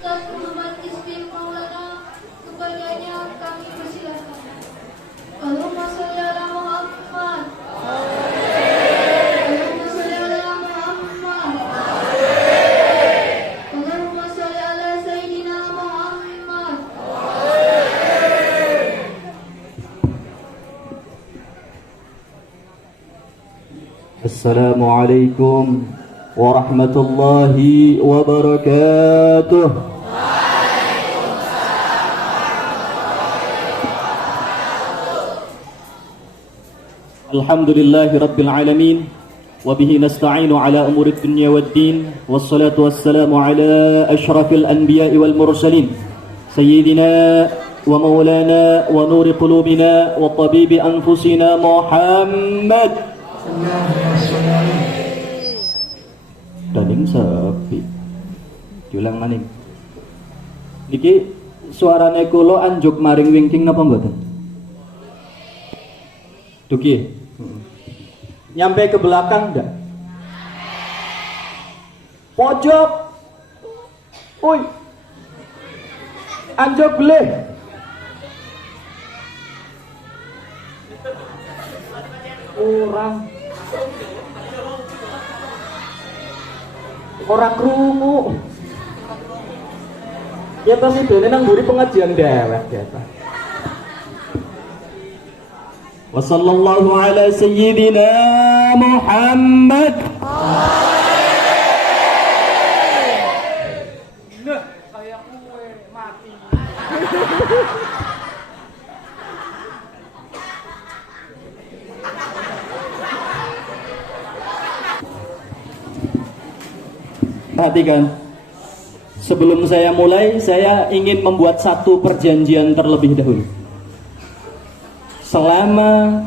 Ustaz Muhammad Isbin Maulana, kepadanya kami persilakan. Allahumma sholli ala Muhammad. Allahumma sholli ala Muhammad. Allahumma sholli ala Sayyidina Muhammad. Assalamualaikum warahmatullahi wabarakatuh. Alhamdulillahi rabbil alamin, wabihi nasta'inu ala umurid dunya waddin, wassalatu wassalamu ala ashrafil anbiya'i wal mursalin, sayyidina wa maulana wa nuri qulubina wa tabibi anfusina Muhammad. Daning sepi. Diulang maning. Niki suarane kula anjuk maring wingking napa mboten? Duki. Nyampe ke belakang enggak? Pojok. Oi. Anjuk beleh. Orang krungu. Ya ta sih dene nang mburi pengajian dewek ya ta. Wa sallallahu ala sayyidina Muhammad. Nah, kayak kue mati. Perhatikan, sebelum saya mulai, saya ingin membuat satu perjanjian terlebih dahulu. Selama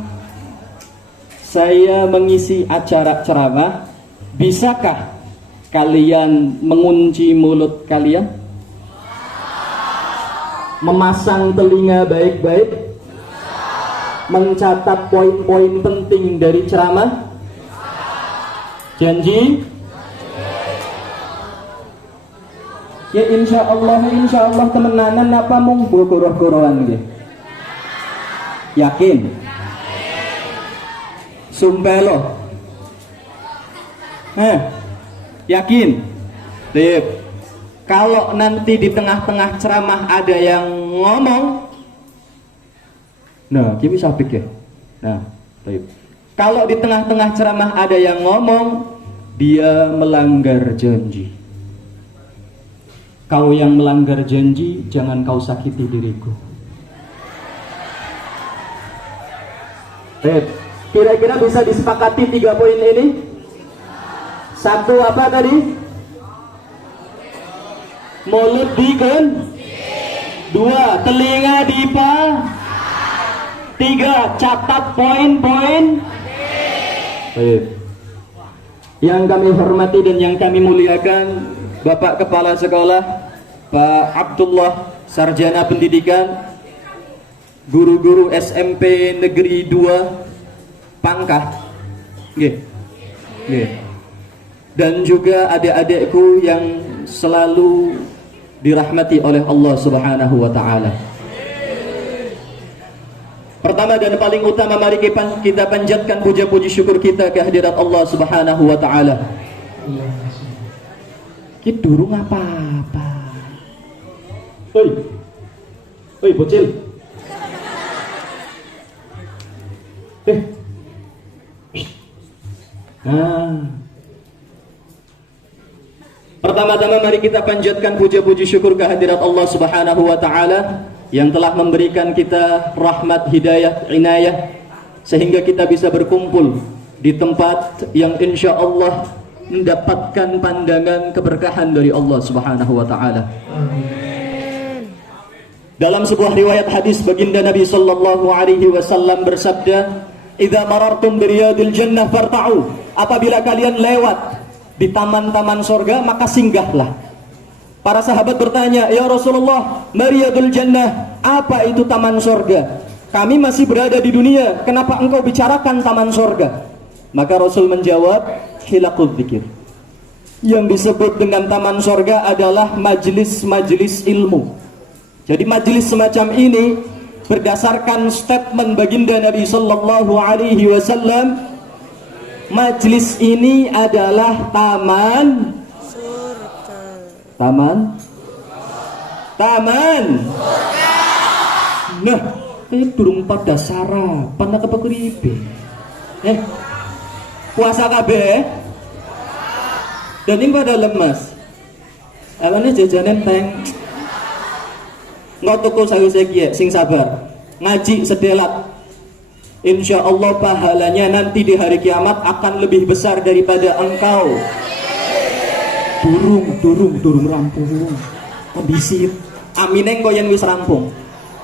saya mengisi acara ceramah, bisakah kalian mengunci mulut kalian? Memasang telinga baik-baik? Mencatat poin-poin penting dari ceramah? Janji? Ya insya Allah temenanan apa mung goroh-gorohan gitu. Yakin? Sumpah lo. Yakin? Tip. Kalau nanti di tengah-tengah ceramah ada yang ngomong, nah, kita bisa pikir. Nah, tip. Kalau di tengah-tengah ceramah ada yang ngomong, dia melanggar janji. Kau yang melanggar janji, jangan kau sakiti diriku. Kira-kira bisa disepakati 3 poin ini? 1 apa tadi? Mulut diken. 2 telinga dipa. 3 catat poin-poin. Yang kami hormati dan yang kami muliakan, Bapak Kepala Sekolah Pak Abdullah, Sarjana Pendidikan, guru-guru SMP Negeri 2 Pangkah, dan juga adik-adikku yang selalu dirahmati oleh Allah Subhanahu wa Ta'ala. Pertama dan paling utama, mari kita panjatkan puja-puji syukur kita kehadirat Allah Subhanahu wa Ta'ala. Kita durung apa-apa. Oi bocil. Pertama-tama mari kita panjatkan puja-puji syukur kehadirat Allah Subhanahu wa Ta'ala yang telah memberikan kita rahmat, hidayah, inayah, sehingga kita bisa berkumpul di tempat yang insya Allah mendapatkan pandangan keberkahan dari Allah Subhanahu wa Ta'ala. Dalam sebuah riwayat hadis, baginda Nabi sallallahu alaihi wasallam bersabda, "Idza marartum biriyadil jannah farta'u." Apabila kalian lewat di taman-taman surga, maka singgahlah. Para sahabat bertanya, "Ya Rasulullah, mariyadul jannah, apa itu taman surga? Kami masih berada di dunia, kenapa engkau bicarakan taman surga?" Maka Rasul menjawab, "Hilaqul dzikir." Yang disebut dengan taman sorga adalah majelis-majelis ilmu. Jadi majelis semacam ini berdasarkan statement baginda Nabi Sallallahu Alaihi Wasallam, majelis ini adalah taman nah, kayak durung pada sarapan apa keribe puasa kabeh dan ini pada lemas awalnya jajanan teng nggak tuku sayur sing sabar ngaji sedelat, insya Allah pahalanya nanti di hari kiamat akan lebih besar daripada engkau durung rampung kondisi amineng koyen wis rampung.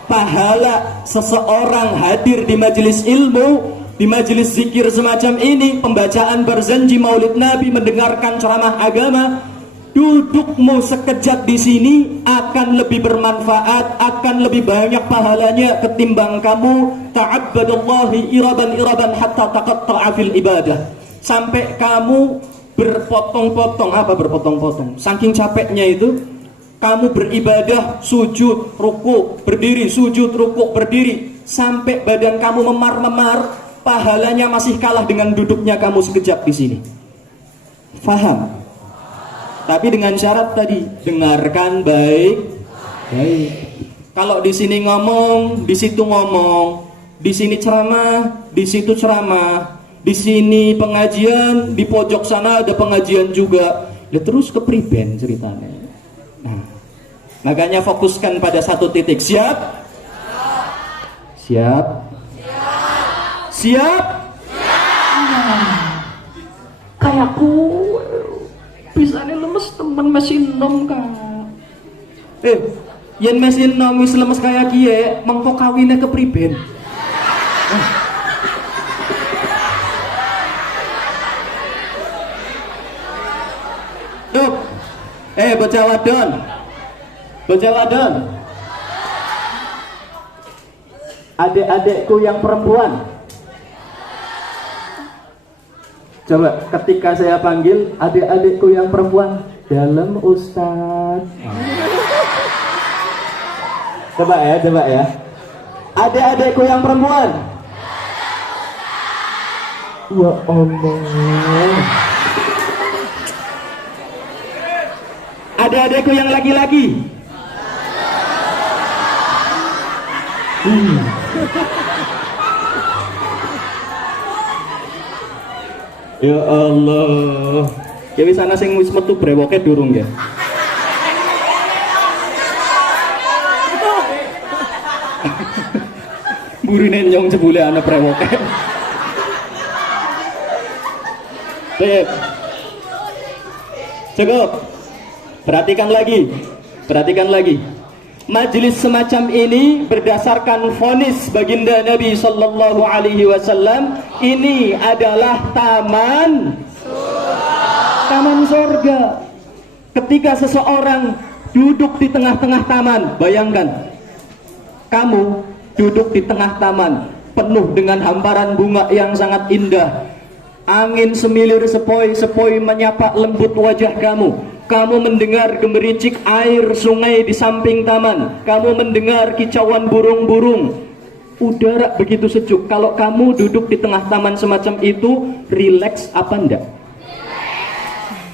Pahala seseorang hadir di majelis ilmu, di majelis zikir semacam ini, pembacaan berzanji maulid Nabi, mendengarkan ceramah agama, dudukmu sekejap di sini akan lebih bermanfaat, akan lebih banyak pahalanya ketimbang kamu ta'abbadallahi iraban hatta taqatta'a fil ibadah, sampai kamu berpotong-potong, saking capeknya itu kamu beribadah, sujud, rukuk, berdiri, sujud, rukuk, berdiri, sampai badan kamu memar-memar, pahalanya masih kalah dengan duduknya kamu sekejap di sini. Faham? Tapi dengan syarat tadi, dengarkan baik. Kalau di sini ngomong, di situ ngomong, di sini ceramah, di situ ceramah, di sini pengajian, di pojok sana ada pengajian juga. Ya terus kepriben ceritanya. Nah, makanya fokuskan pada satu titik. Siap? Kayakku pisane lemes temen mesin nom kan. Yen mesin nom wis lemes kayak kiye, mengko kawine kepriben. Bocah wadon, adik-adikku yang perempuan, coba ketika saya panggil adik-adikku yang perempuan, dalam Ustaz. Coba ya, adik-adikku yang perempuan. Ya Allah. Adik-adikku yang laki-laki. Ya Allah. Kewi sana sing wis metu brewoke durung ya. Burine nyong jebule ana brewoke. Cukup. Perhatikan lagi. Majelis semacam ini berdasarkan vonis baginda Nabi Sallallahu Alaihi Wasallam, ini adalah taman surga. Ketika seseorang duduk di tengah-tengah taman, bayangkan kamu duduk di tengah taman penuh dengan hamparan bunga yang sangat indah, angin semilir sepoi-sepoi menyapa lembut wajah kamu. Kamu mendengar gemericik air sungai di samping taman. Kamu mendengar kicauan burung-burung. Udara begitu sejuk. Kalau kamu duduk di tengah taman semacam itu, rileks apa enggak?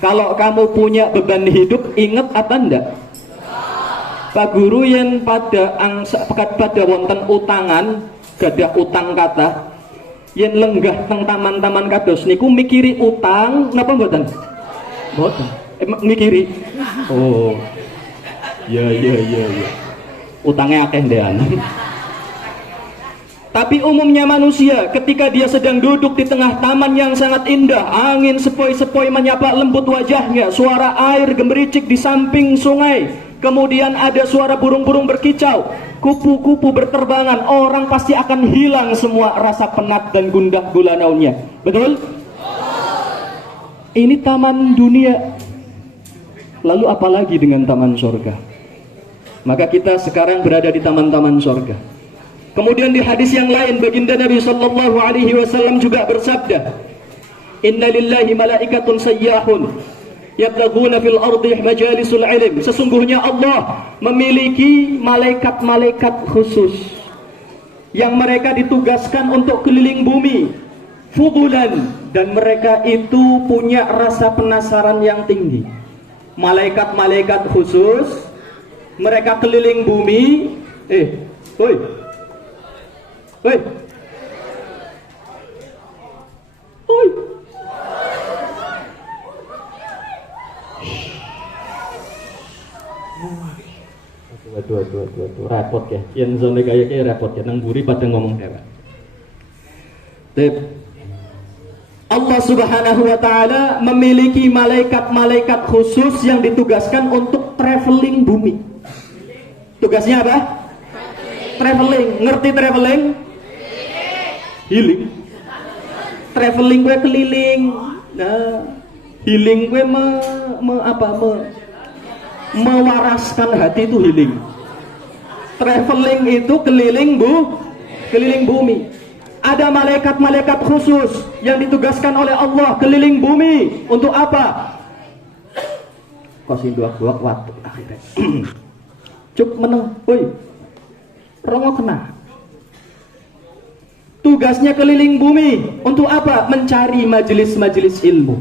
Kalau kamu punya beban hidup, ingat apa enggak? Pak Guru yang pada wonten utangan, gadah utang kata, yang lenggah teng taman-taman kados niku mikiri utang, napa mboten? Mboten. Mikiri. Oh. Ya. Utangnya akeh ndean. Tapi umumnya manusia ketika dia sedang duduk di tengah taman yang sangat indah, angin sepoi-sepoi menyapa lembut wajahnya, suara air gemericik di samping sungai, kemudian ada suara burung-burung berkicau, kupu-kupu berterbangan, orang pasti akan hilang semua rasa penat dan gundah gulanaunya. Betul? Ini taman dunia. Lalu apalagi dengan taman surga? Maka kita sekarang berada di taman-taman surga. Kemudian di hadis yang lain baginda Nabi Sallallahu Alaihi Wasallam juga bersabda, Inna lillahi malaikatun sayyahun Yabtaghuna fil ardi majalisul ilm. Sesungguhnya Allah memiliki malaikat-malaikat khusus yang mereka ditugaskan untuk keliling bumi, fudulan, dan mereka itu punya rasa penasaran yang tinggi. Malaikat-malaikat khusus, mereka keliling bumi. Woi, woi, woi. Waduh, repot ya. Yang zone kayak repot ya. Nang buri pada ngomong dewa. Allah Subhanahu wa taala memiliki malaikat-malaikat khusus yang ditugaskan untuk traveling bumi. Tugasnya apa? Traveling. Ngerti traveling? Healing. Traveling gue keliling. Nah, healing gue mewaraskan hati itu healing. Traveling itu keliling bumi. Ada malaikat-malaikat khusus yang ditugaskan oleh Allah keliling bumi. Untuk apa? Kosin dua waktu akhirnya. Cuk meneng, woi. Rongo kena. Tugasnya keliling bumi. Untuk apa? Mencari majelis-majelis ilmu.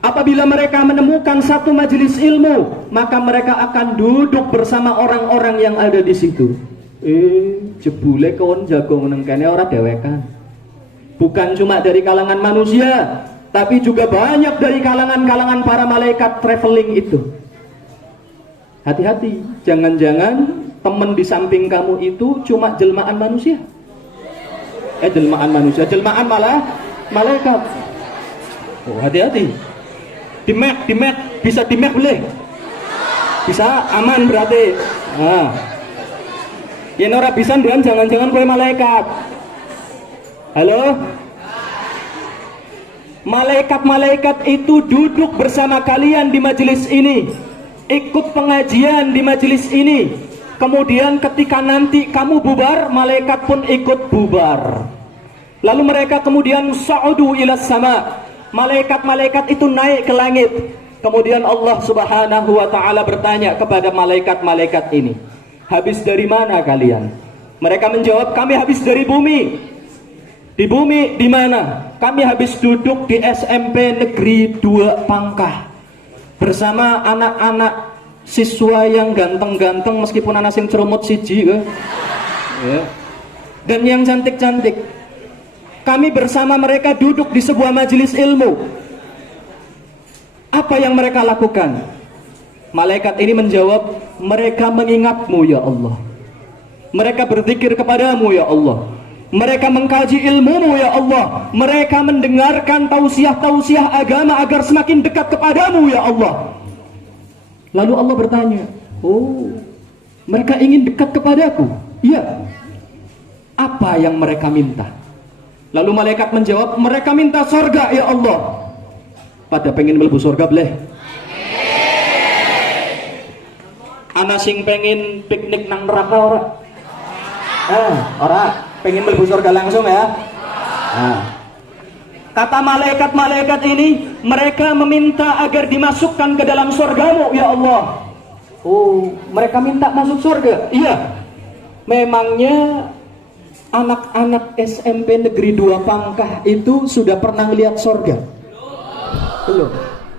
Apabila mereka menemukan satu majelis ilmu, maka mereka akan duduk bersama orang-orang yang ada di situ. Jebule kon jago neng kene ora dewekan. Bukan cuma dari kalangan manusia, tapi juga banyak dari kalangan-kalangan para malaikat traveling itu. Hati-hati, jangan-jangan teman di samping kamu itu cuma jelmaan manusia. Jelmaan malah malaikat. Oh, hati-hati. Dimek, bisa dimek boleh? Bisa, aman berarti. Nah. Yen ora bisa dan jangan-jangan kowe malaikat. Halo? Malaikat-malaikat itu duduk bersama kalian di majelis ini, ikut pengajian di majelis ini. Kemudian ketika nanti kamu bubar, malaikat pun ikut bubar. Lalu mereka kemudian sa'udu ila sama. Malaikat-malaikat itu naik ke langit. Kemudian Allah Subhanahu wa taala bertanya kepada malaikat-malaikat ini, habis dari mana kalian? Mereka menjawab, kami habis dari bumi. Di bumi di mana? Kami habis duduk di SMP Negeri 2 Pangkah bersama anak-anak siswa yang ganteng-ganteng meskipun anak sing cerumut siji ya. Dan yang cantik-cantik. Kami bersama mereka duduk di sebuah majelis ilmu. Apa yang mereka lakukan? Malaikat ini menjawab, mereka mengingatmu ya Allah. Mereka berzikir kepadamu ya Allah. Mereka mengkaji ilmumu ya Allah. Mereka mendengarkan tausiah-tausiah agama agar semakin dekat kepadamu ya Allah. Lalu Allah bertanya, oh, mereka ingin dekat kepadaku? Iya. Apa yang mereka minta? Lalu malaikat menjawab, mereka minta surga ya Allah. Pada pengen mlebu surga boleh? Ana sing pengen piknik nang neraka ora? Ora, pengen mlebu surga langsung ya. Kata malaikat-malaikat ini, mereka meminta agar dimasukkan ke dalam surgamu ya Allah. Oh, mereka minta masuk surga. Iya. Memangnya anak-anak SMP Negeri 2 Pangkah itu sudah pernah lihat surga? Belum.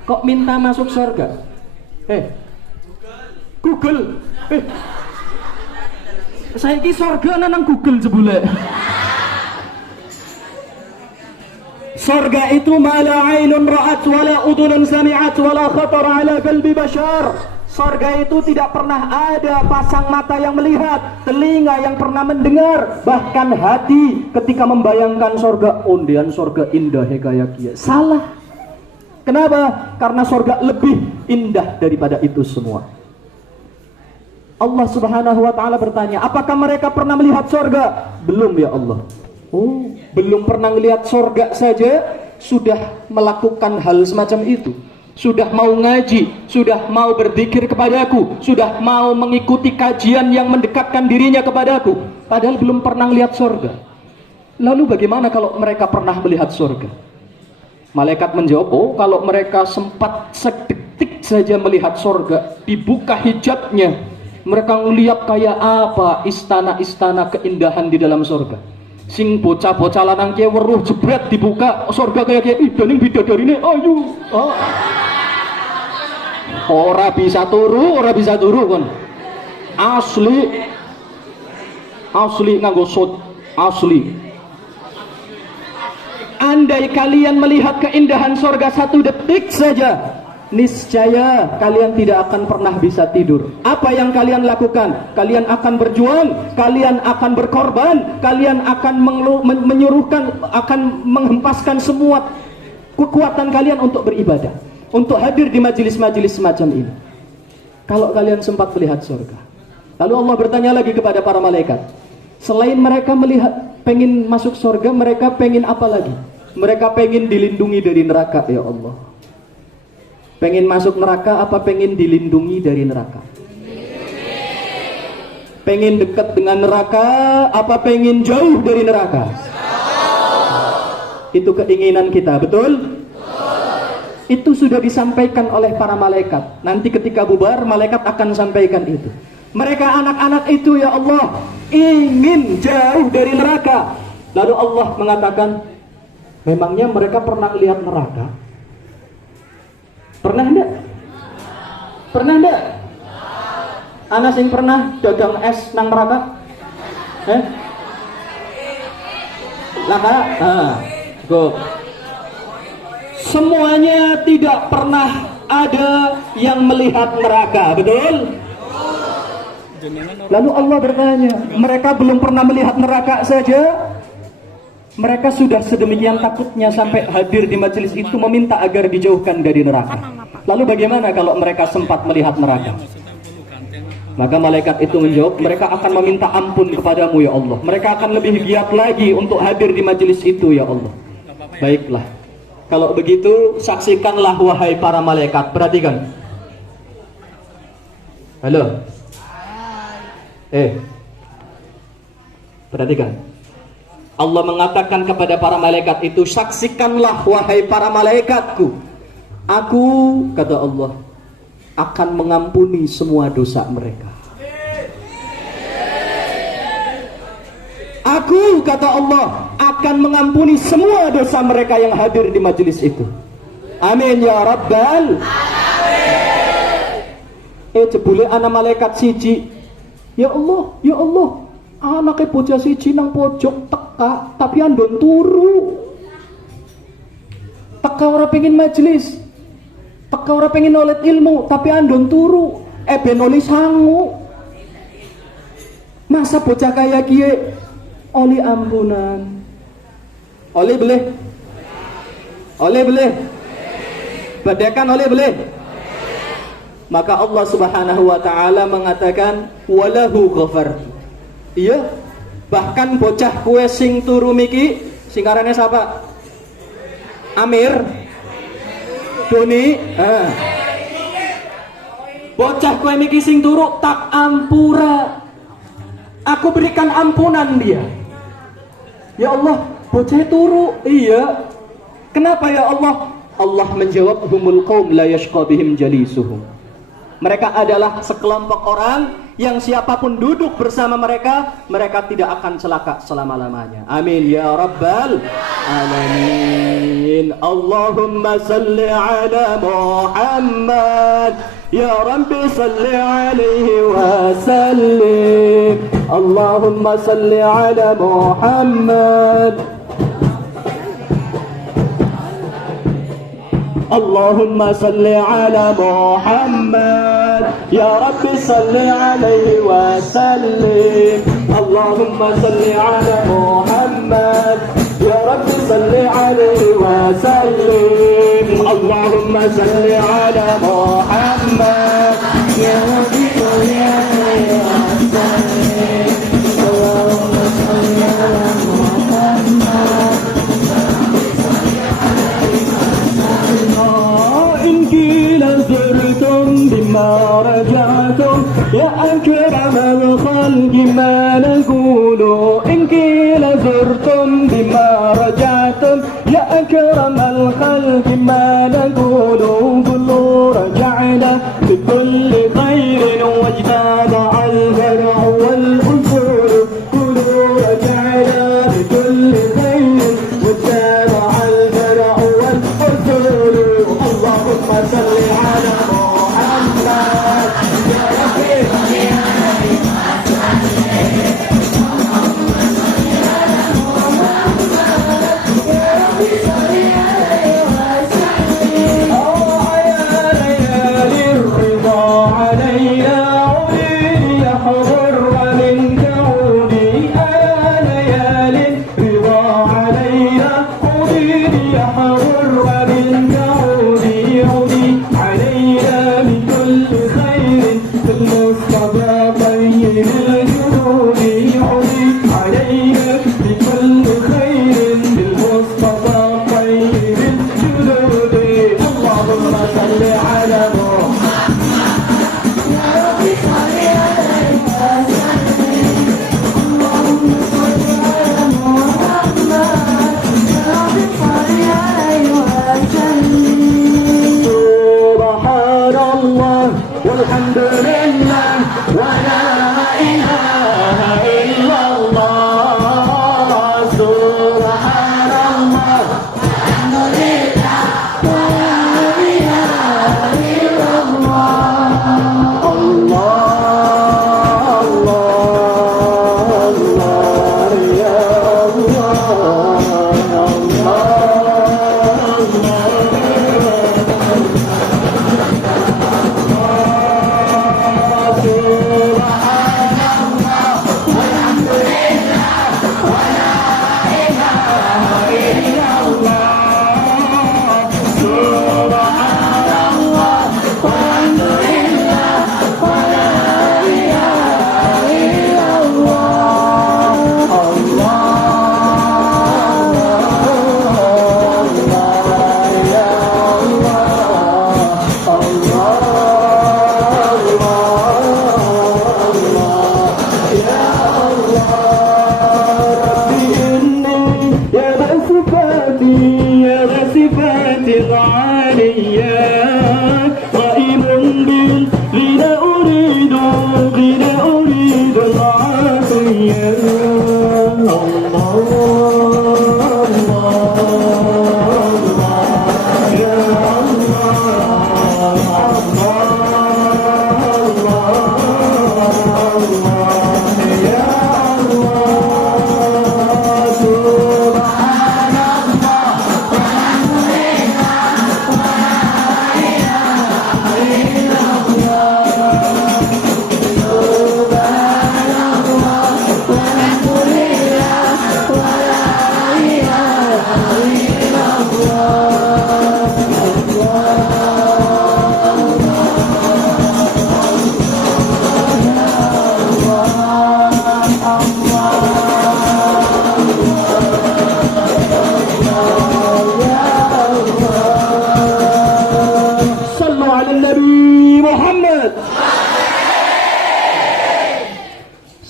Kok minta masuk surga? Google. Saya ki surga nang Google jebule. Surga itu ma la ainun ra'at wala udhunun sami'at wala khatar ala qalbi bashar. Surga itu tidak pernah ada pasang mata yang melihat, telinga yang pernah mendengar, bahkan hati ketika membayangkan surga, undian surga indah kayak kia. Salah. Kenapa? Karena surga lebih indah daripada itu semua. Allah Subhanahu wa taala bertanya, apakah mereka pernah melihat surga? Belum ya Allah. Oh, belum pernah melihat surga saja sudah melakukan hal semacam itu. Sudah mau ngaji, sudah mau berzikir kepadaku, sudah mau mengikuti kajian yang mendekatkan dirinya kepadaku, padahal belum pernah melihat surga. Lalu bagaimana kalau mereka pernah melihat surga? Malaikat menjawab, oh, kalau mereka sempat sedetik saja melihat sorga, dibuka hijabnya, mereka ngeliat kayak apa istana-istana keindahan di dalam sorga. Sing bocah-bocah lanang kia weruh jebret dibuka sorga kayak idaning bidadarine ayu. Oh. Ora bisa turu kon. Asli nganggo sod asli. Andai kalian melihat keindahan sorga 1 detik saja, niscaya kalian tidak akan pernah bisa tidur. Apa yang kalian lakukan? Kalian akan berjuang, kalian akan berkorban, kalian akan akan menghempaskan semua kekuatan kalian untuk beribadah, untuk hadir di majelis-majelis semacam ini. Kalau kalian sempat melihat surga. Lalu Allah bertanya lagi kepada para malaikat, selain mereka melihat, pengen masuk surga, mereka pengen apa lagi? Mereka pengen dilindungi dari neraka, ya Allah. Pengen masuk neraka apa pengen dilindungi dari neraka? Pengen dekat dengan neraka apa pengen jauh dari neraka? Itu keinginan kita, betul? Itu sudah disampaikan oleh para malaikat. Nanti ketika bubar, malaikat akan sampaikan itu. Mereka anak-anak itu, ya Allah, ingin jauh dari neraka. Lalu Allah mengatakan, memangnya mereka pernah lihat neraka? Pernah enggak? Pernah enggak? Anak sing pernah dagang es nang neraka? Go. Semuanya tidak pernah ada yang melihat neraka, betul? Lalu Allah bertanya, mereka belum pernah melihat neraka saja, mereka sudah sedemikian takutnya sampai hadir di majelis itu meminta agar dijauhkan dari neraka. Lalu bagaimana kalau mereka sempat melihat neraka? Maka malaikat itu menjawab, mereka akan meminta ampun kepadamu, ya Allah. Mereka akan lebih giat lagi untuk hadir di majelis itu, ya Allah. Baiklah, kalau begitu saksikanlah wahai para malaikat. Perhatikan. Halo. Perhatikan. Allah mengatakan kepada para malaikat itu, saksikanlah wahai para malaikatku, aku, kata Allah, akan mengampuni semua dosa mereka. Aku, kata Allah, akan mengampuni semua dosa mereka yang hadir di majelis itu. Amin ya Rabbal. Jebule ana malaikat siji, ya Allah, ya Allah, anaknya bocah siji nang pojok teka, tapi andon turu. Teka ora pengen majelis, teka ora pengen nolet ilmu, tapi andon turu. Ben oli sangu. Masa bocah kaya kie oli ampunan? Oli boleh? Oli boleh? Badekan oli boleh? Maka Allah Subhanahu wa taala mengatakan, walahu ghafartu. Iya, bahkan bocah kue sing turu miki, singkarannya siapa? Amir, Doni. Bocah kue miki sing turu tak ampura, aku berikan ampunan dia. Ya Allah, bocah turu. Iya. Kenapa ya Allah? Allah menjawab, humul qaum la yashqa bihim jalisuhum. Mereka adalah sekelompok orang yang siapapun duduk bersama mereka, mereka tidak akan celaka selama-lamanya. Amin ya Rabbal Alamin. Allahumma salli ala Muhammad, ya Rabbi salli alaihi wa sallim. Allahumma salli ala Muhammad, Allahumma salli ala Muhammad, ya Rabbi salli alaihi wa sallim. Allahumma salli ala Muhammad, ya Rabbi salli alaihi wa sallim. Allahumma salli ala Muhammad, ya Rabbi salli alaihi wa sallim. Allahumma salli ala Muhammad. بما رجعتم يا أكرم الخلق ما نقول إن قيل زرتم بما رجعتم يا أكرم الخلق ما نقول قلوا رجعنا على محمد يا ربي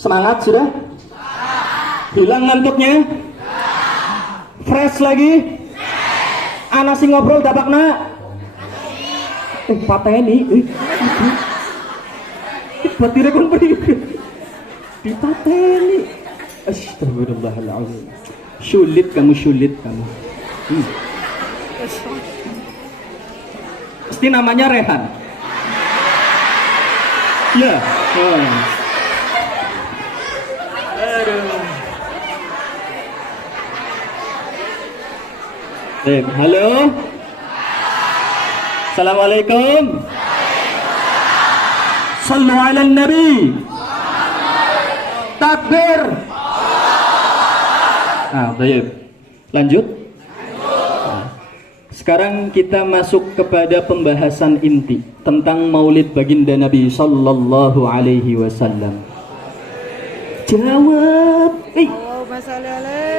Semangat sudah? Hilang ngantuknya? Fresh lagi? Anak sing ngobrol dapakna? Pateni. Batire kon pri. Dipateni. Astagfirullahaladzim. Sulit kamu. Pasti namanya Rehan. Ya. Halo. Assalamualaikum. Sallu ala nabi. Takbir. Baik. Lanjut. Sekarang kita masuk kepada pembahasan inti tentang Maulid baginda Nabi sallallahu alaihi wasallam. Jawab.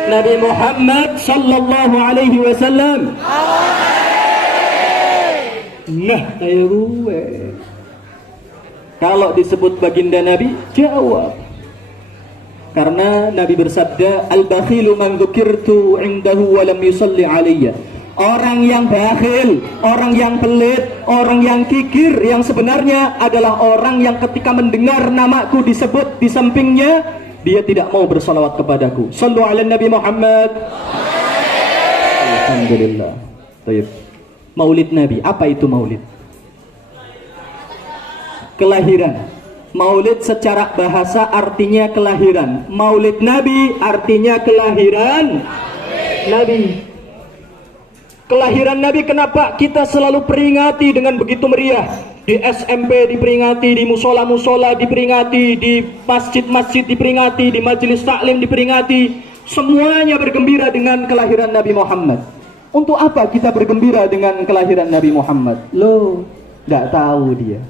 Nabi Muhammad sallallahu alaihi wasallam. Nah, kayak gue. Kalau disebut baginda Nabi, jawab. Karena Nabi bersabda, al-bakhilu man dzukirtu indahu wa lam yusalli alayya. Orang yang bakhil, orang yang pelit, orang yang kikir, yang sebenarnya adalah orang yang ketika mendengar namaku disebut di sampingnya, dia tidak mau bersalawat kepadaku. Sallu ala Nabi Muhammad. Alhamdulillah. Baik. Maulid Nabi, apa itu maulid? kelahiran. Maulid secara bahasa artinya kelahiran. Maulid Nabi artinya kelahiran Nabi. Kelahiran Nabi kenapa kita selalu peringati dengan begitu meriah? Di SMP diperingati, di musola-musola diperingati, di masjid-masjid diperingati, di majelis taklim diperingati. Semuanya bergembira dengan kelahiran Nabi Muhammad. Untuk apa kita bergembira dengan kelahiran Nabi Muhammad? Loh, nggak tahu dia.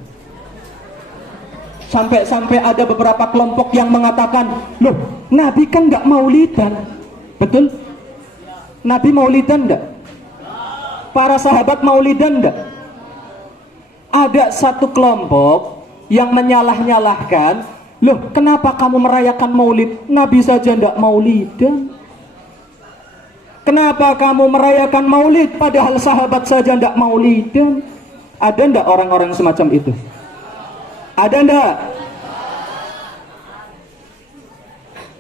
Sampai-sampai ada beberapa kelompok yang mengatakan, loh, Nabi kan nggak maulidan. Betul? Nabi maulidan nggak? Para sahabat maulidan nggak? Ada satu kelompok yang menyalah-nyalahkan, loh, kenapa kamu merayakan maulid? Nabi saja nggak maulidan. Kenapa kamu merayakan maulid padahal sahabat saja nggak maulidan? Ada nggak orang-orang semacam itu? Ada ndak?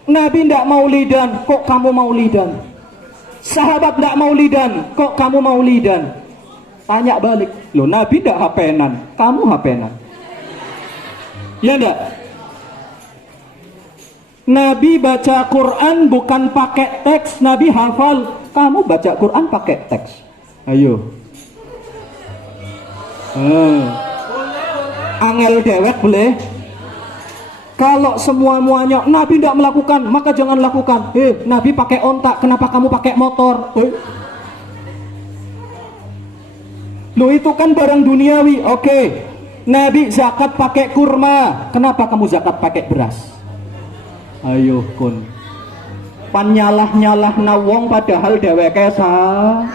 Nabi ndak maulidan, kok kamu maulidan? Sahabat ndak maulidan, kok kamu maulidan? Tanya balik, loh Nabi ndak hapenan, kamu hapenan. Ya ndak? Nabi baca Quran bukan pakai teks, Nabi hafal. Kamu baca Quran pakai teks. Ayo. Angel dewek boleh. Kalau semuanya Nabi tidak melakukan, maka jangan lakukan. Nabi pakai ontak, kenapa kamu pakai motor? Loh, itu kan barang duniawi. Oke. Nabi zakat pakai kurma, kenapa kamu zakat pakai beras? Ayo kun. Panyalah-nyalah nawong padahal deweke sah.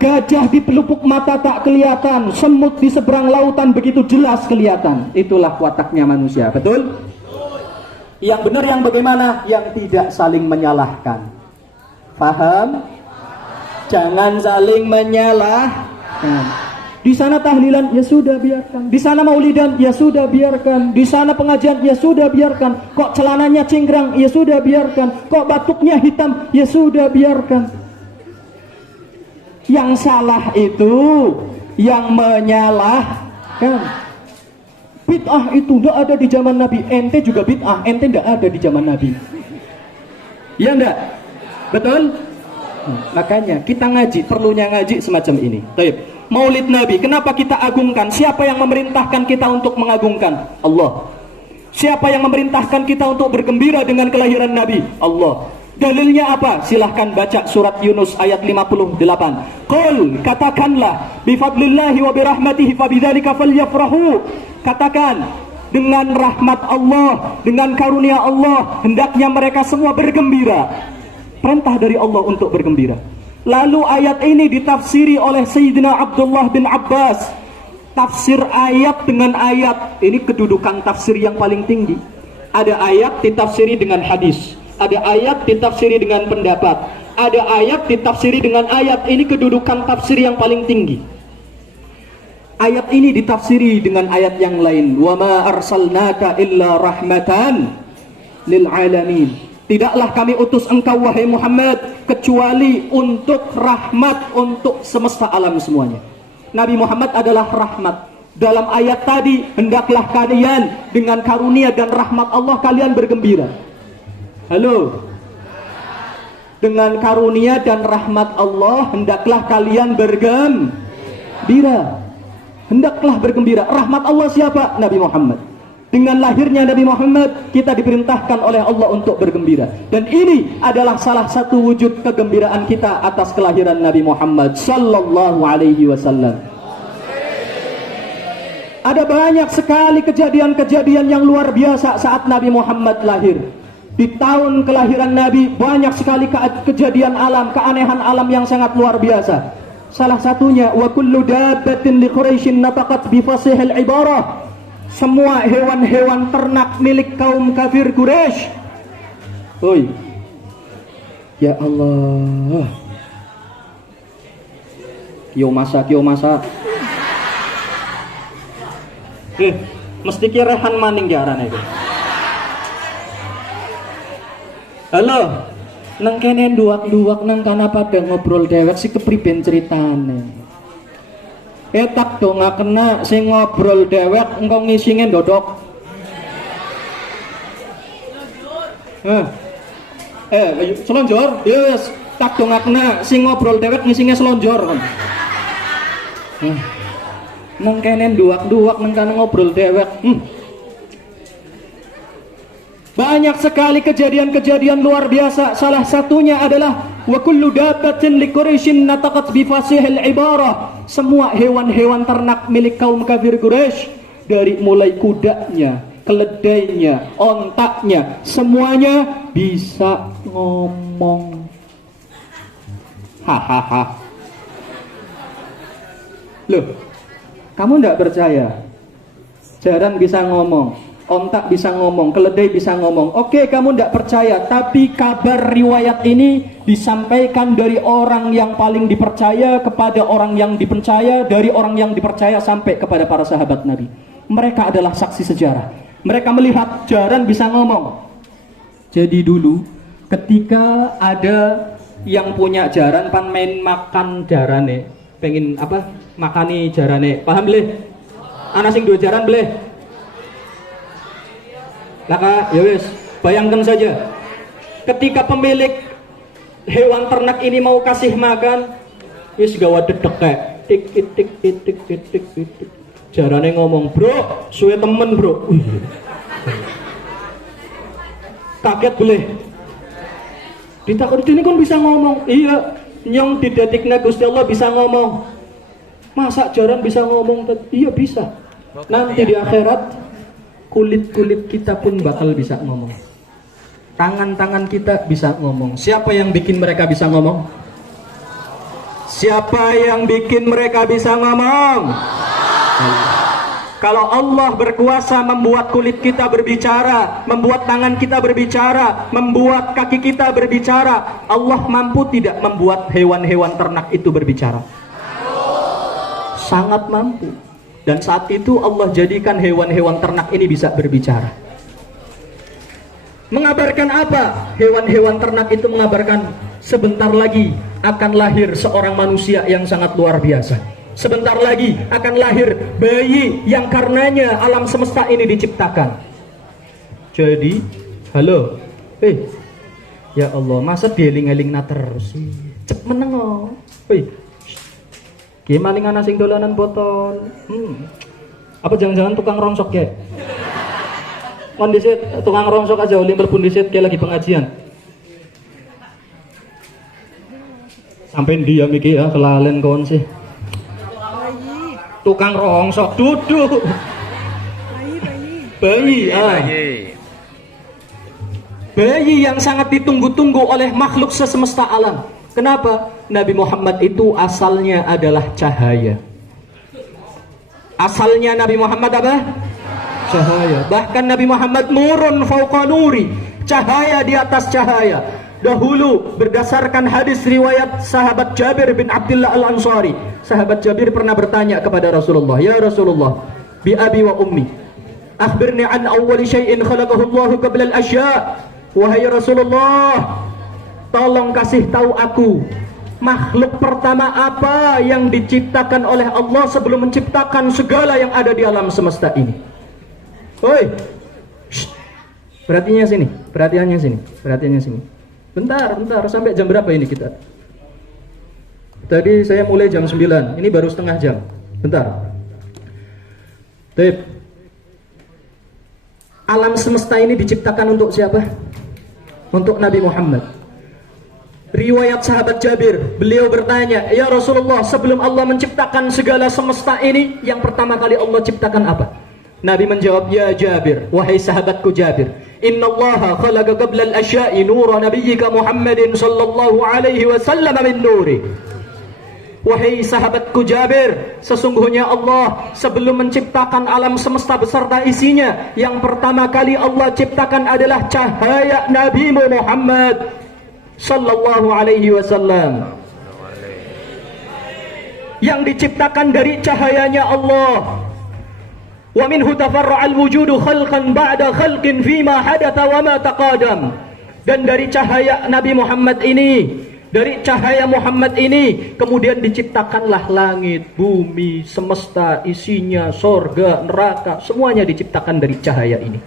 Gajah di pelupuk mata tak kelihatan, semut di seberang lautan begitu jelas kelihatan. Itulah wataknya manusia, betul? Yang benar yang bagaimana? Yang tidak saling menyalahkan. Paham? Jangan saling menyalahkan. Di sana tahlilan, ya sudah biarkan. Di sana maulidan, ya sudah biarkan. Di sana pengajian, ya sudah biarkan. Kok celananya cingkrang, ya sudah biarkan. Kok batuknya hitam, ya sudah biarkan. Yang salah itu yang menyalahkan. Bid'ah itu tidak ada di zaman Nabi. Ente juga bid'ah, ente tidak ada di zaman Nabi. Ya enggak? Betul? Makanya kita ngaji, perlunya ngaji semacam ini. Baik. Maulid Nabi, kenapa kita agungkan? Siapa yang memerintahkan kita untuk mengagungkan? Allah. Siapa yang memerintahkan kita untuk bergembira dengan kelahiran Nabi? Allah. Dalilnya apa? Silahkan baca surat Yunus ayat 58. Qul, katakanlah, bifadlillahi wa birahmatihi fabidzalika falyafrahu. Katakan, dengan rahmat Allah, dengan karunia Allah, hendaknya mereka semua bergembira. Perintah dari Allah untuk bergembira. Lalu ayat ini ditafsiri oleh Sayyidina Abdullah bin Abbas. Tafsir ayat dengan ayat, ini kedudukan tafsir yang paling tinggi. Ada ayat ditafsiri dengan hadis, ada ayat ditafsiri dengan pendapat, ada ayat ditafsiri dengan ayat. Ini kedudukan tafsir yang paling tinggi. Ayat ini ditafsiri dengan ayat yang lain. Wa ma arsalnaka illa rahmatan lil alamin. Tidaklah kami utus engkau wahai Muhammad kecuali untuk rahmat untuk semesta alam semuanya. Nabi Muhammad adalah rahmat. Dalam ayat tadi, hendaklah kalian dengan karunia dan rahmat Allah kalian bergembira. Halo. Dengan karunia dan rahmat Allah hendaklah kalian bergembira. Hendaklah bergembira. Rahmat Allah siapa? Nabi Muhammad. Dengan lahirnya Nabi Muhammad, kita diperintahkan oleh Allah untuk bergembira. Dan ini adalah salah satu wujud kegembiraan kita atas kelahiran Nabi Muhammad sallallahu alaihi wasallam. Ada banyak sekali kejadian-kejadian yang luar biasa saat Nabi Muhammad lahir. Di tahun kelahiran Nabi banyak sekali kejadian alam, keanehan alam yang sangat luar biasa. Salah satunya, wa kullu dabbatin li Quraisyin nataqat bi fasihil ibarah. Semua hewan-hewan ternak milik kaum kafir Quraisy. Oi. Ya Allah. Yo masak. Mesti kirahan maning jarane iki. Halo. Nang kene duak-duak nang kana pada ngobrol dewek si kepriben ceritane. etak do nggak kena sing ngobrol dewek engkau ngisingin dodok. Selonjor, yes, tak do nggak kena sing ngobrol dewek ngisingnya selonjor kan. Mungkinen duak-duak nengkan ngobrol dewek. Banyak sekali kejadian-kejadian luar biasa. Salah satunya adalah wa kullu dabbatin li Quraisyin nataqat bi fasihil ibarah. Semua hewan-hewan ternak milik kaum kafir Quraisy, dari mulai kudanya, keledainya, ontaknya, semuanya bisa ngomong. Hahaha. Loh, kamu enggak percaya? Jaran bisa ngomong, ontak bisa ngomong, keledai bisa ngomong. Oke, kamu tidak percaya, tapi kabar riwayat ini disampaikan dari orang yang paling dipercaya kepada orang yang dipercaya, dari orang yang dipercaya sampai kepada para sahabat Nabi. Mereka adalah saksi sejarah. Mereka melihat jaran bisa ngomong. Jadi dulu ketika ada yang punya jaran pan main makan jarane, pengen apa? Makani jarane. Paham beleh? Ana sing duwe jaran beleh? Laka, ya wis, bayangkan saja ketika pemilik hewan ternak ini mau kasih makan, wis gawa dedek kayak tik tik tik tik tik tik tik tik. Jarane ngomong, "Bro, suwe temen, Bro." Kaget boleh. Ditakut ini kan bisa ngomong. Iya, nyong didatikna Gusti Allah bisa ngomong. Masa jaran bisa ngomong? Iya bisa. Nanti di akhirat kulit-kulit kita pun bakal bisa ngomong. Tangan-tangan kita bisa ngomong. Siapa yang bikin mereka bisa ngomong? Siapa yang bikin mereka bisa ngomong? Kalau Allah berkuasa membuat kulit kita berbicara, membuat tangan kita berbicara, membuat kaki kita berbicara, Allah mampu tidak membuat hewan-hewan ternak itu berbicara? Sangat mampu. Dan saat itu Allah jadikan hewan-hewan ternak ini bisa berbicara. Mengabarkan apa? Hewan-hewan ternak itu mengabarkan sebentar lagi akan lahir seorang manusia yang sangat luar biasa. Sebentar lagi akan lahir bayi yang karenanya alam semesta ini diciptakan. Jadi, halo, ya Allah, masa dieling-eling na terus sih? Cep meneng. Gimana maling ana sing dolanan botol? Apa jangan-jangan tukang rongsok ya? Kondisi tukang rongsok aja oleh berpundisit kayak lagi pengajian. Sampai dia mikir ya kelalen kawan sih. Tukang rongsok duduk. Bayi. Bayi yang sangat ditunggu-tunggu oleh makhluk sesemesta alam. Kenapa? Nabi Muhammad itu asalnya adalah cahaya. Asalnya Nabi Muhammad apa? Cahaya. Bahkan Nabi Muhammad nurun fauqa nuri, cahaya di atas cahaya. Dahulu berdasarkan hadis riwayat sahabat Jabir bin Abdullah Al-Ansari, sahabat Jabir pernah bertanya kepada Rasulullah, "Ya Rasulullah, bi abi wa ummi, akhbirni an awwali syai'in khalaqahu Allah qabla al-asya." Wahai Rasulullah, tolong kasih tahu aku makhluk pertama apa yang diciptakan oleh Allah sebelum menciptakan segala yang ada di alam semesta ini. Oi, perhatiannya sini, perhatiannya sini, perhatiannya sini. Bentar, sampai jam berapa ini kita? Tadi saya mulai jam 9, ini baru setengah jam. Bentar. Tip. Alam semesta ini diciptakan untuk siapa? Untuk Nabi Muhammad. Riwayat sahabat Jabir, beliau bertanya, "Ya Rasulullah, sebelum Allah menciptakan segala semesta ini, yang pertama kali Allah ciptakan apa?" Nabi menjawab, "Ya Jabir, wahai sahabatku Jabir, innallaha khalaqa qabla al-asya'i nura nabiyyika Muhammadin sallallahu alaihi wasallam min nuri." Wahai sahabatku Jabir, sesungguhnya Allah sebelum menciptakan alam semesta beserta isinya, yang pertama kali Allah ciptakan adalah cahaya Nabi Muhammad sallallahu alaihi wasallam, yang diciptakan dari cahayanya Allah. Wa minhu tafarra'al wujudu khalqan ba'da khalqin fima hadatha wa ma taqadam. Dan dari cahaya Nabi Muhammad ini Dari cahaya Muhammad ini kemudian diciptakanlah langit, bumi, semesta, isinya, sorga, neraka, semuanya diciptakan dari cahaya ini.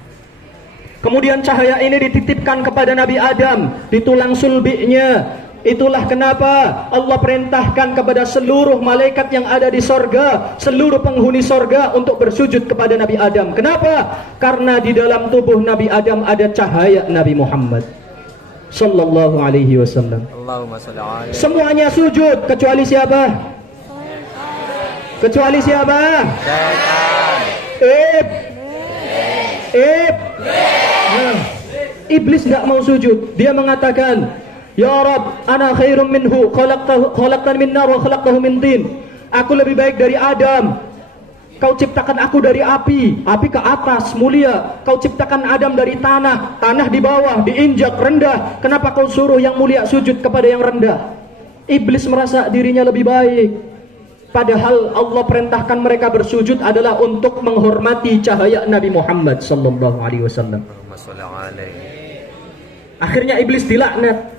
Kemudian cahaya ini dititipkan kepada Nabi Adam di tulang sulbinya. Itulah kenapa Allah perintahkan kepada seluruh malaikat yang ada di sorga, seluruh penghuni sorga untuk bersujud kepada Nabi Adam. Kenapa? Karena di dalam tubuh Nabi Adam ada cahaya Nabi Muhammad sallallahu alaihi wasallam. Allahumma shalli alaihi. Semuanya sujud kecuali siapa? Kecuali siapa? Iblis tidak mau sujud. Dia mengatakan, "Ya Rabb, ana khairum minhu, khalaqtani min nar wa khalaqtahu min tin." Aku lebih baik dari Adam. Kau ciptakan aku dari api ke atas, mulia. Kau ciptakan Adam dari tanah di bawah, diinjak, rendah. Kenapa kau suruh yang mulia sujud kepada yang rendah? Iblis merasa dirinya lebih baik. Padahal Allah perintahkan mereka bersujud adalah untuk menghormati cahaya Nabi Muhammad sallallahu alaihi wasallam. Akhirnya iblis dilaknat.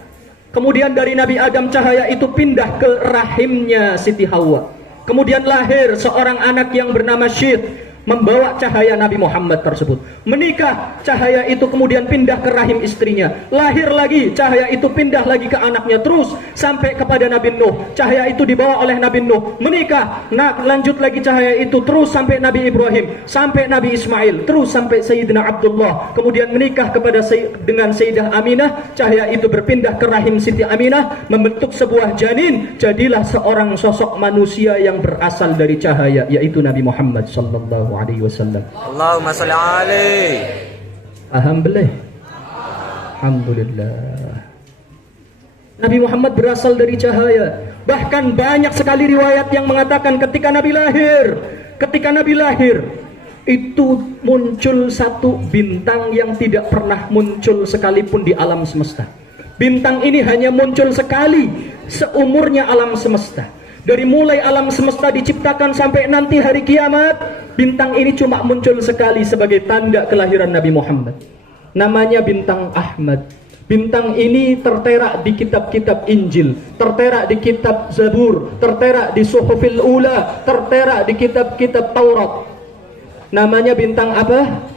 Kemudian dari Nabi Adam cahaya itu pindah ke rahimnya Siti Hawa. Kemudian lahir seorang anak yang bernama Syith, membawa cahaya Nabi Muhammad tersebut. Menikah, cahaya itu kemudian pindah ke rahim istrinya. Lahir lagi, cahaya itu pindah lagi ke anaknya. Terus sampai kepada Nabi Nuh, cahaya itu dibawa oleh Nabi Nuh. Menikah, lanjut lagi cahaya itu terus sampai Nabi Ibrahim, sampai Nabi Ismail, terus sampai Sayyidina Abdullah. Kemudian menikah dengan Sayyidah Aminah, cahaya itu berpindah ke rahim Siti Aminah, membentuk sebuah janin. Jadilah seorang sosok manusia yang berasal dari cahaya, yaitu Nabi Muhammad sallallahu alaihi wasallam. Allahumma shalli alaihi. Alhamdulillah. Nabi Muhammad berasal dari cahaya. Bahkan banyak sekali riwayat yang mengatakan ketika Nabi lahir itu muncul satu bintang yang tidak pernah muncul sekalipun di alam semesta. Bintang ini hanya muncul sekali seumurnya alam semesta. Dari mulai alam semesta diciptakan sampai nanti hari kiamat, bintang ini cuma muncul sekali sebagai tanda kelahiran Nabi Muhammad. Namanya bintang Ahmad. Bintang ini tertera di kitab-kitab Injil, tertera di kitab Zabur, tertera di Suhufil Ula, tertera di kitab-kitab Taurat. Namanya bintang apa?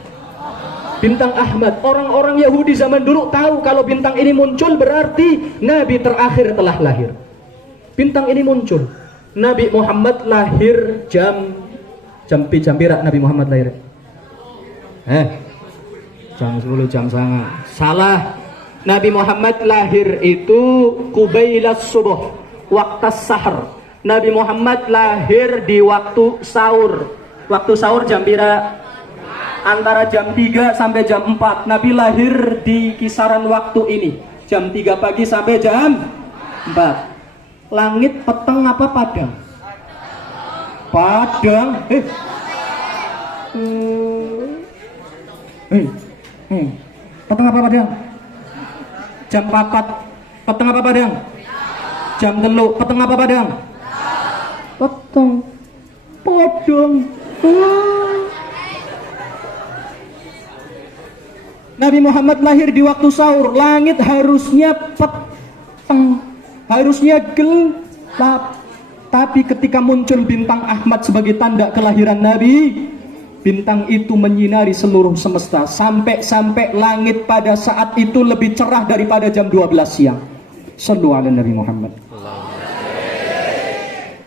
Bintang Ahmad. Orang-orang Yahudi zaman dulu tahu kalau bintang ini muncul berarti Nabi terakhir telah lahir. Bintang ini muncul. Nabi Muhammad lahir jam pira Nabi Muhammad lahir. Jam 10, jam 9. Salah. Nabi Muhammad lahir itu qubailas subuh, waktu sahur. Nabi Muhammad lahir di waktu sahur. Waktu sahur jam pira? Antara jam 3 sampai jam 4. Nabi lahir di kisaran waktu ini. Jam 3 pagi sampai jam 4. Langit peteng apa padang? Padang. Peteng apa padang? Jam 4 peteng apa padang? Jam 3 peteng apa padang? Peteng padang. Nabi Muhammad lahir di waktu sahur. Langit harusnya peteng, harusnya gelap. Tapi ketika muncul bintang Ahmad sebagai tanda kelahiran Nabi, bintang itu menyinari seluruh semesta. Sampai langit pada saat itu lebih cerah daripada jam 12 siang. Sallu ala Nabi Muhammad.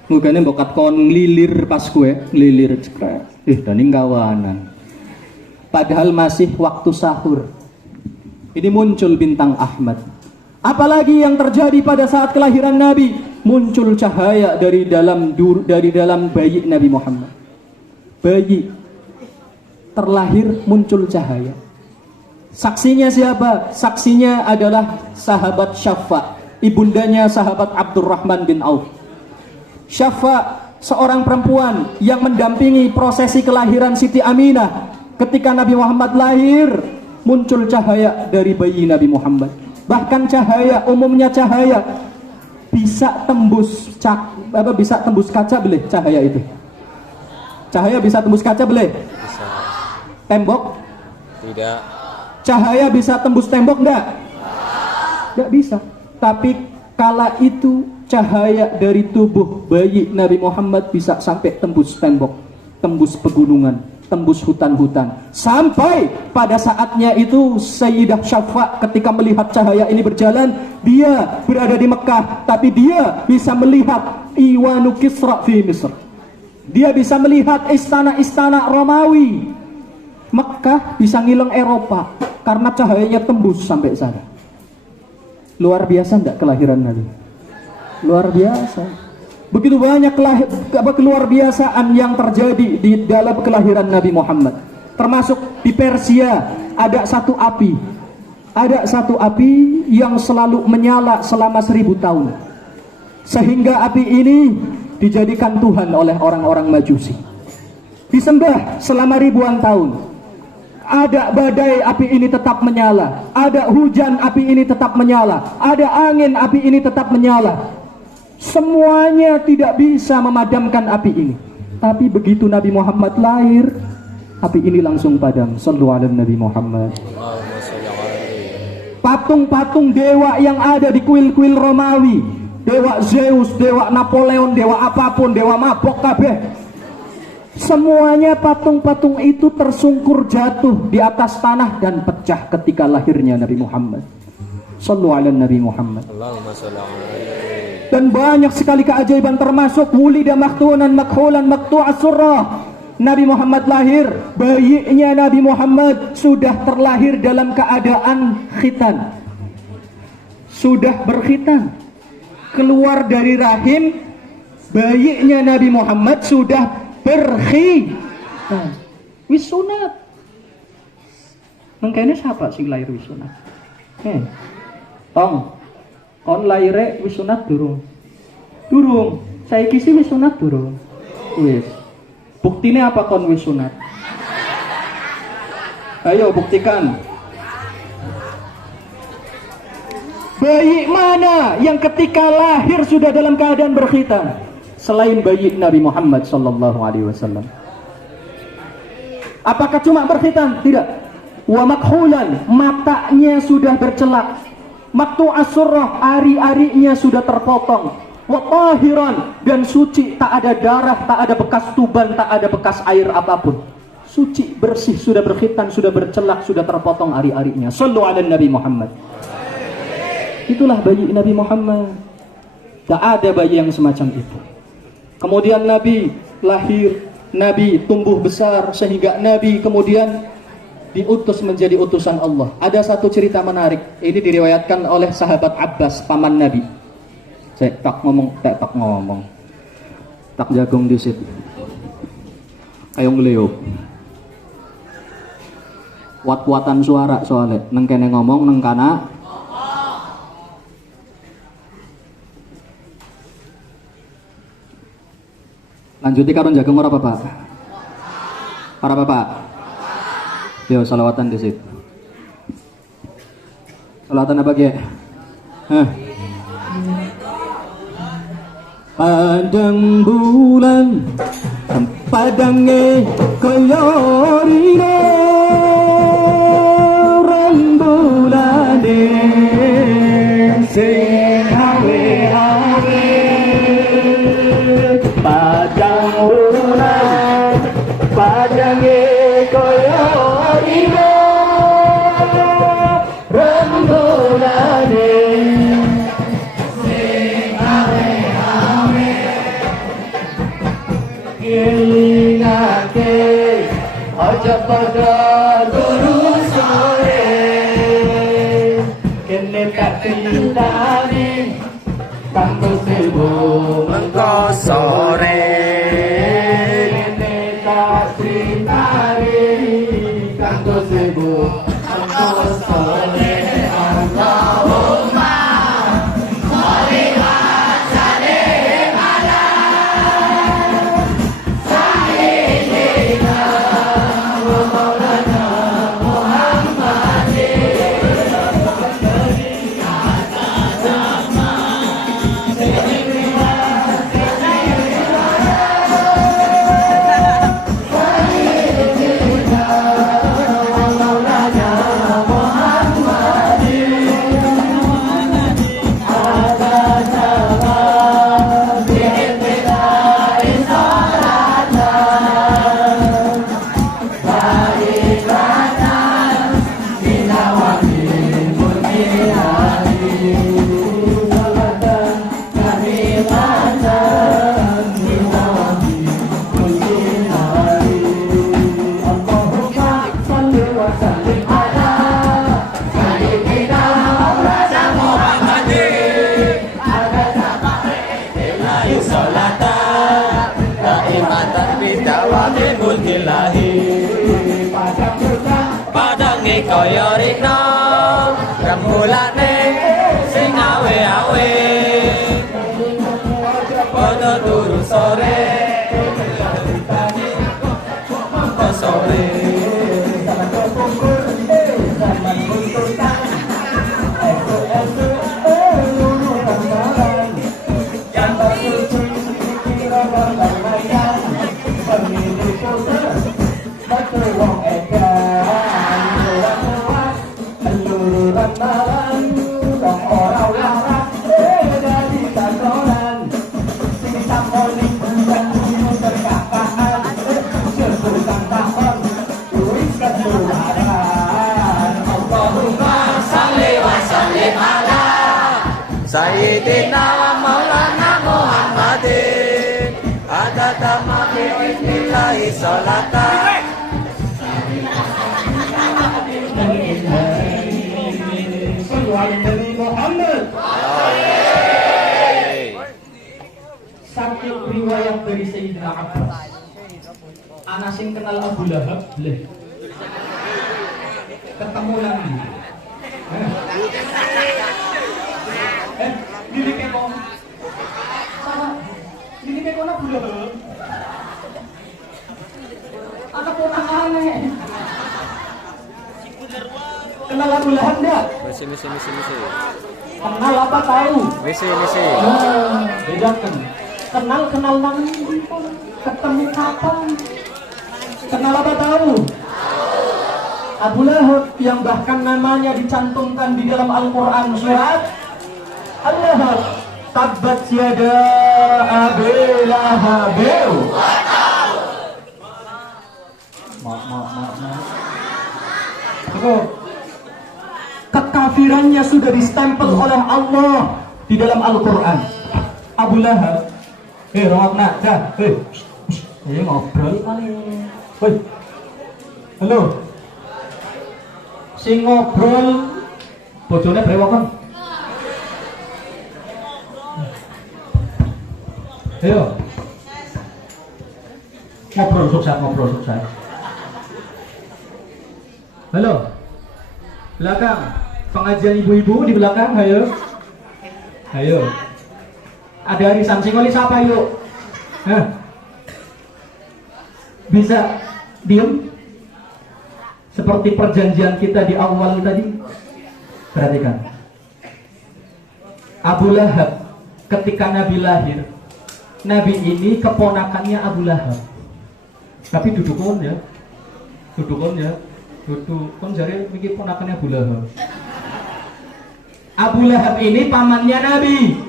Mugane bokat kon lilir pas kue, lilir cekrek. Daning kawanan. Padahal masih waktu sahur. Ini muncul bintang Ahmad. Apalagi yang terjadi pada saat kelahiran Nabi? Muncul cahaya dari dalam bayi Nabi Muhammad. Bayi terlahir muncul cahaya. Saksinya siapa? Saksinya adalah sahabat Syafa, ibundanya sahabat Abdurrahman bin Auf. Syafa seorang perempuan yang mendampingi prosesi kelahiran Siti Aminah. Ketika Nabi Muhammad lahir, muncul cahaya dari bayi Nabi Muhammad. Bahkan cahaya, umumnya cahaya bisa tembus kaca boleh cahaya itu. Cahaya bisa tembus kaca boleh? Bisa. Tembok? Tidak. Cahaya bisa tembus tembok enggak? Enggak bisa. Tapi Kala itu cahaya dari tubuh bayi Nabi Muhammad bisa sampai tembus tembok, tembus pegunungan, tembus hutan-hutan. Sampai pada saatnya itu Sayyidah Syafa ketika melihat cahaya ini berjalan, dia berada di Mekah, tapi dia bisa melihat Iwanu Kisra fi Misr. Dia bisa melihat istana-istana Romawi. Mekah bisa ngilang Eropa karena cahayanya tembus sampai sana. Luar biasa enggak kelahiran Nabi? Luar biasa. Begitu banyak keluar biasaan yang terjadi di dalam kelahiran Nabi Muhammad. Termasuk di Persia ada satu api. Ada satu api yang selalu menyala selama 1000 tahun. Sehingga api ini dijadikan Tuhan oleh orang-orang Majusi. Disembah selama ribuan tahun. Ada badai, api ini tetap menyala. Ada hujan, api ini tetap menyala. Ada angin, api ini tetap menyala. Semuanya tidak bisa memadamkan api ini. Tapi begitu Nabi Muhammad lahir, api ini langsung padam. Shallu ala Nabi Muhammad. Patung-patung dewa yang ada di kuil-kuil Romawi, dewa Zeus, dewa Napoleon, dewa apapun, dewa mabok kabeh, semuanya patung-patung itu tersungkur jatuh di atas tanah dan pecah ketika lahirnya Nabi Muhammad. Shallu ala Nabi Muhammad. Dan banyak sekali keajaiban, termasuk wulida maktunan makhulan maktu'as surrah. Nabi Muhammad lahir, bayinya Nabi Muhammad sudah terlahir dalam keadaan khitan. Sudah berkhitan. Keluar dari rahim bayinya Nabi Muhammad sudah berkhitan. Wis sunat. Mengkene siapa sing lahir wis sunat? Tong. Kon lahire wis sunat durung? Durung. Saiki sih wis sunat durung? Wis. Buktine apa kon wis sunat? Ayo buktikan. Bayi mana yang ketika lahir sudah dalam keadaan berkhitan selain bayi Nabi Muhammad sallallahu alaihi wasallam? Apakah cuma berkhitan? Tidak. Wa makhulan, matanya sudah bercelak. Maktu'as surrah, ari-arinya sudah terpotong. Wa tahiran, dan suci, tak ada darah, tak ada bekas tuban, tak ada bekas air apapun. Suci, bersih, sudah berkhitan, sudah bercelak, sudah terpotong ari-arinya. Shallu ala Nabi Muhammad. Itulah bayi Nabi Muhammad. Tak ada bayi yang semacam itu. Kemudian Nabi lahir, Nabi tumbuh besar sehingga Nabi kemudian diutus menjadi utusan Allah. Ada satu cerita menarik. Ini diriwayatkan oleh sahabat Abbas, paman Nabi. Saya tak ngomong. Tak jagung di situ. Ayo ngeliup. Kuat-kuatan suara soalnya. Neng kene ngomong, neng kana. Lanjuti karon jagung ora Bapak? Para Bapak. Yo salawatan di situ. Salawatan apa ge? Padang bulan padangnya kaya rino rembulane sing hawe-hawe. Padang bulan padangnya kaya rino rembulane sing hawe-hawe. Ilingake aja pada guru sore kene tak tindani kanggo sebo mengko sore kene tak tindani kanggo sebo mengko sore. Allahumma sholli wa sallim ala sayyidina wa maulana Muhammadin. dawame mulkilahi padange kaya rikna remulane sing awe-awe padha turu sore sore Sayyidina wa maulana Muhammadin adada ma fi ilmillahi salatan Sakit riwayat dari Sayyidina Abbas. Anak sing kenal Abu Lahab bleh. Ketemu lagi. Dili kekon. Sama. Dili kekon Abu Lahab. Anak orang aneh. Kenal Abu Lahab enggak? misi Kenal apa tahu? misi Bedakan. Kenal nanti, ketemu kapan? Kenal apa tahu? Abu Lahab yang bahkan namanya dicantumkan di dalam Al-Quran surat Al-Lahab. Tabbat yada Abi Lahab. Kekafirannya sudah distempel oleh Allah di dalam Al-Quran. Abu Lahab, rongokna, dah, ngobrol paling, halo, si ngobrol, bojone brewokan, ayo, ngobrol sukses, halo, belakang, pengajian ibu-ibu di belakang, ayo. Ada arisan singoli siapa yuk? Bisa diem? Seperti perjanjian kita di awal tadi. Perhatikan. Abu Lahab ketika Nabi lahir, Nabi ini keponakannya Abu Lahab. Tapi dudukon jadi mikir ponakannya Abu Lahab. Abu Lahab ini pamannya Nabi.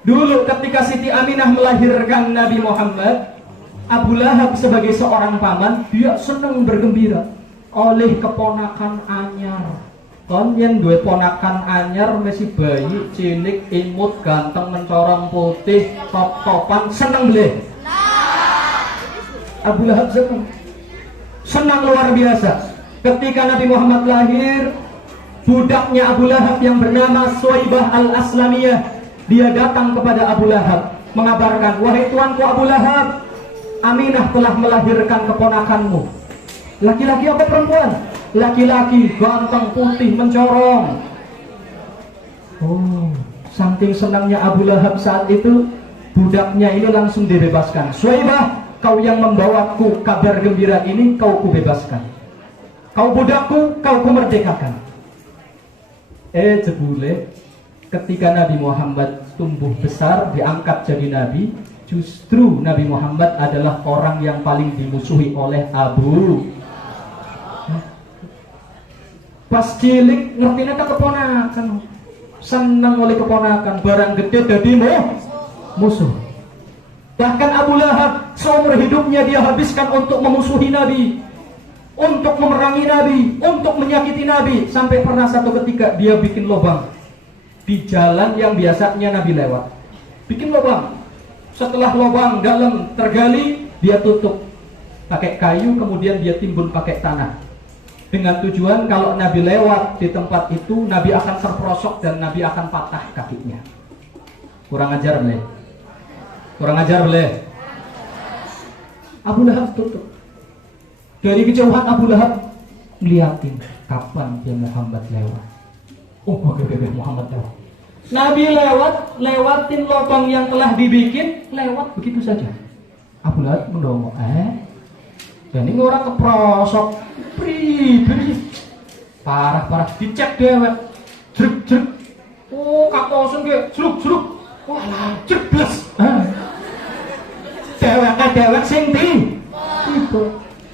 Dulu ketika Siti Aminah melahirkan Nabi Muhammad, Abu Lahab sebagai seorang paman, dia senang bergembira oleh keponakan anyar. Kon yang dua ponakan anyar masih bayi, cilik, imut, ganteng, mencorong, putih, top-topan, senang boleh. Abu Lahab senang luar biasa. Ketika Nabi Muhammad lahir, budaknya Abu Lahab yang bernama Suwaibah al-Aslamiyah, dia datang kepada Abu Lahab mengabarkan, wahai tuanku Abu Lahab, Aminah telah melahirkan keponakanmu. Laki-laki apa perempuan? Laki-laki, ganteng, putih, mencorong. Oh, saking senangnya Abu Lahab saat itu, budaknya ini langsung dibebaskan. Suwaibah, kau yang membawaku kabar gembira ini, kau kubebaskan. Kau budakku, kau kumerdekakan. Jebule, ketika Nabi Muhammad tumbuh besar, diangkat jadi Nabi, justru Nabi Muhammad adalah orang yang paling dimusuhi oleh Abu. Pas cilik ngertinya ke keponakan, senang oleh keponakan, barang gede jadi musuh. Bahkan Abu Lahab seumur hidupnya dia habiskan untuk memusuhi Nabi, untuk memerangi Nabi, untuk menyakiti Nabi, sampai pernah satu ketika dia bikin lubang di jalan yang biasanya Nabi lewat. Bikin lubang. Setelah lubang dalam tergali, dia tutup pakai kayu, kemudian dia timbun pakai tanah. Dengan tujuan kalau Nabi lewat di tempat itu, Nabi akan terperosok dan Nabi akan patah kakinya. Kurang ajar boleh. Abu Lahab tutup. Dari kejauhan Abu Lahab ngeliatin kapan dia Muhammad lewat. Oh, oke, Muhammad lewat. Nabi lewatin lubang yang telah dibikin, lewat begitu saja. Abu Lahab mendongok, dan ini orang keprosok, parah, dicek dewek, jeruk, oh kakosan ke, jeruk, walah, jeblas, dewek sing tiba,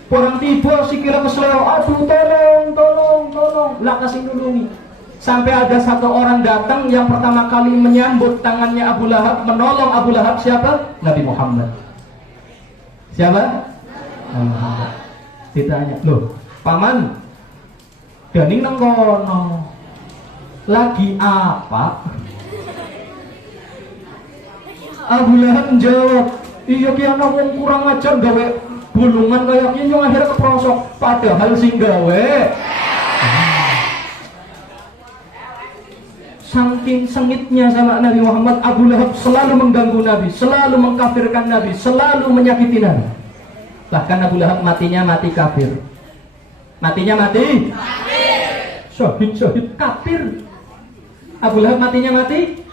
orang tiba sikilnya keseleo, aduh tolong, lah kasih nulungi. Sampai ada satu orang datang yang pertama kali menyambut tangannya Abu Lahab, menolong Abu Lahab, siapa? Nabi Muhammad. Siapa? Muhammad. Ditanya, loh, paman, Daning nang kono lagi apa? Abu Lahab menjawab, iya ki ana wong kurang ajar gawe bulungan kaya ki yo akhirnya keprosok, padahal sing gawe. Saking sengitnya sama Nabi Muhammad, Abu Lahab selalu mengganggu Nabi, selalu mengkafirkan Nabi, selalu menyakiti Nabi. Bahkan Abu Lahab matinya mati kafir. Matinya mati syahid kafir. Abu Lahab matinya mati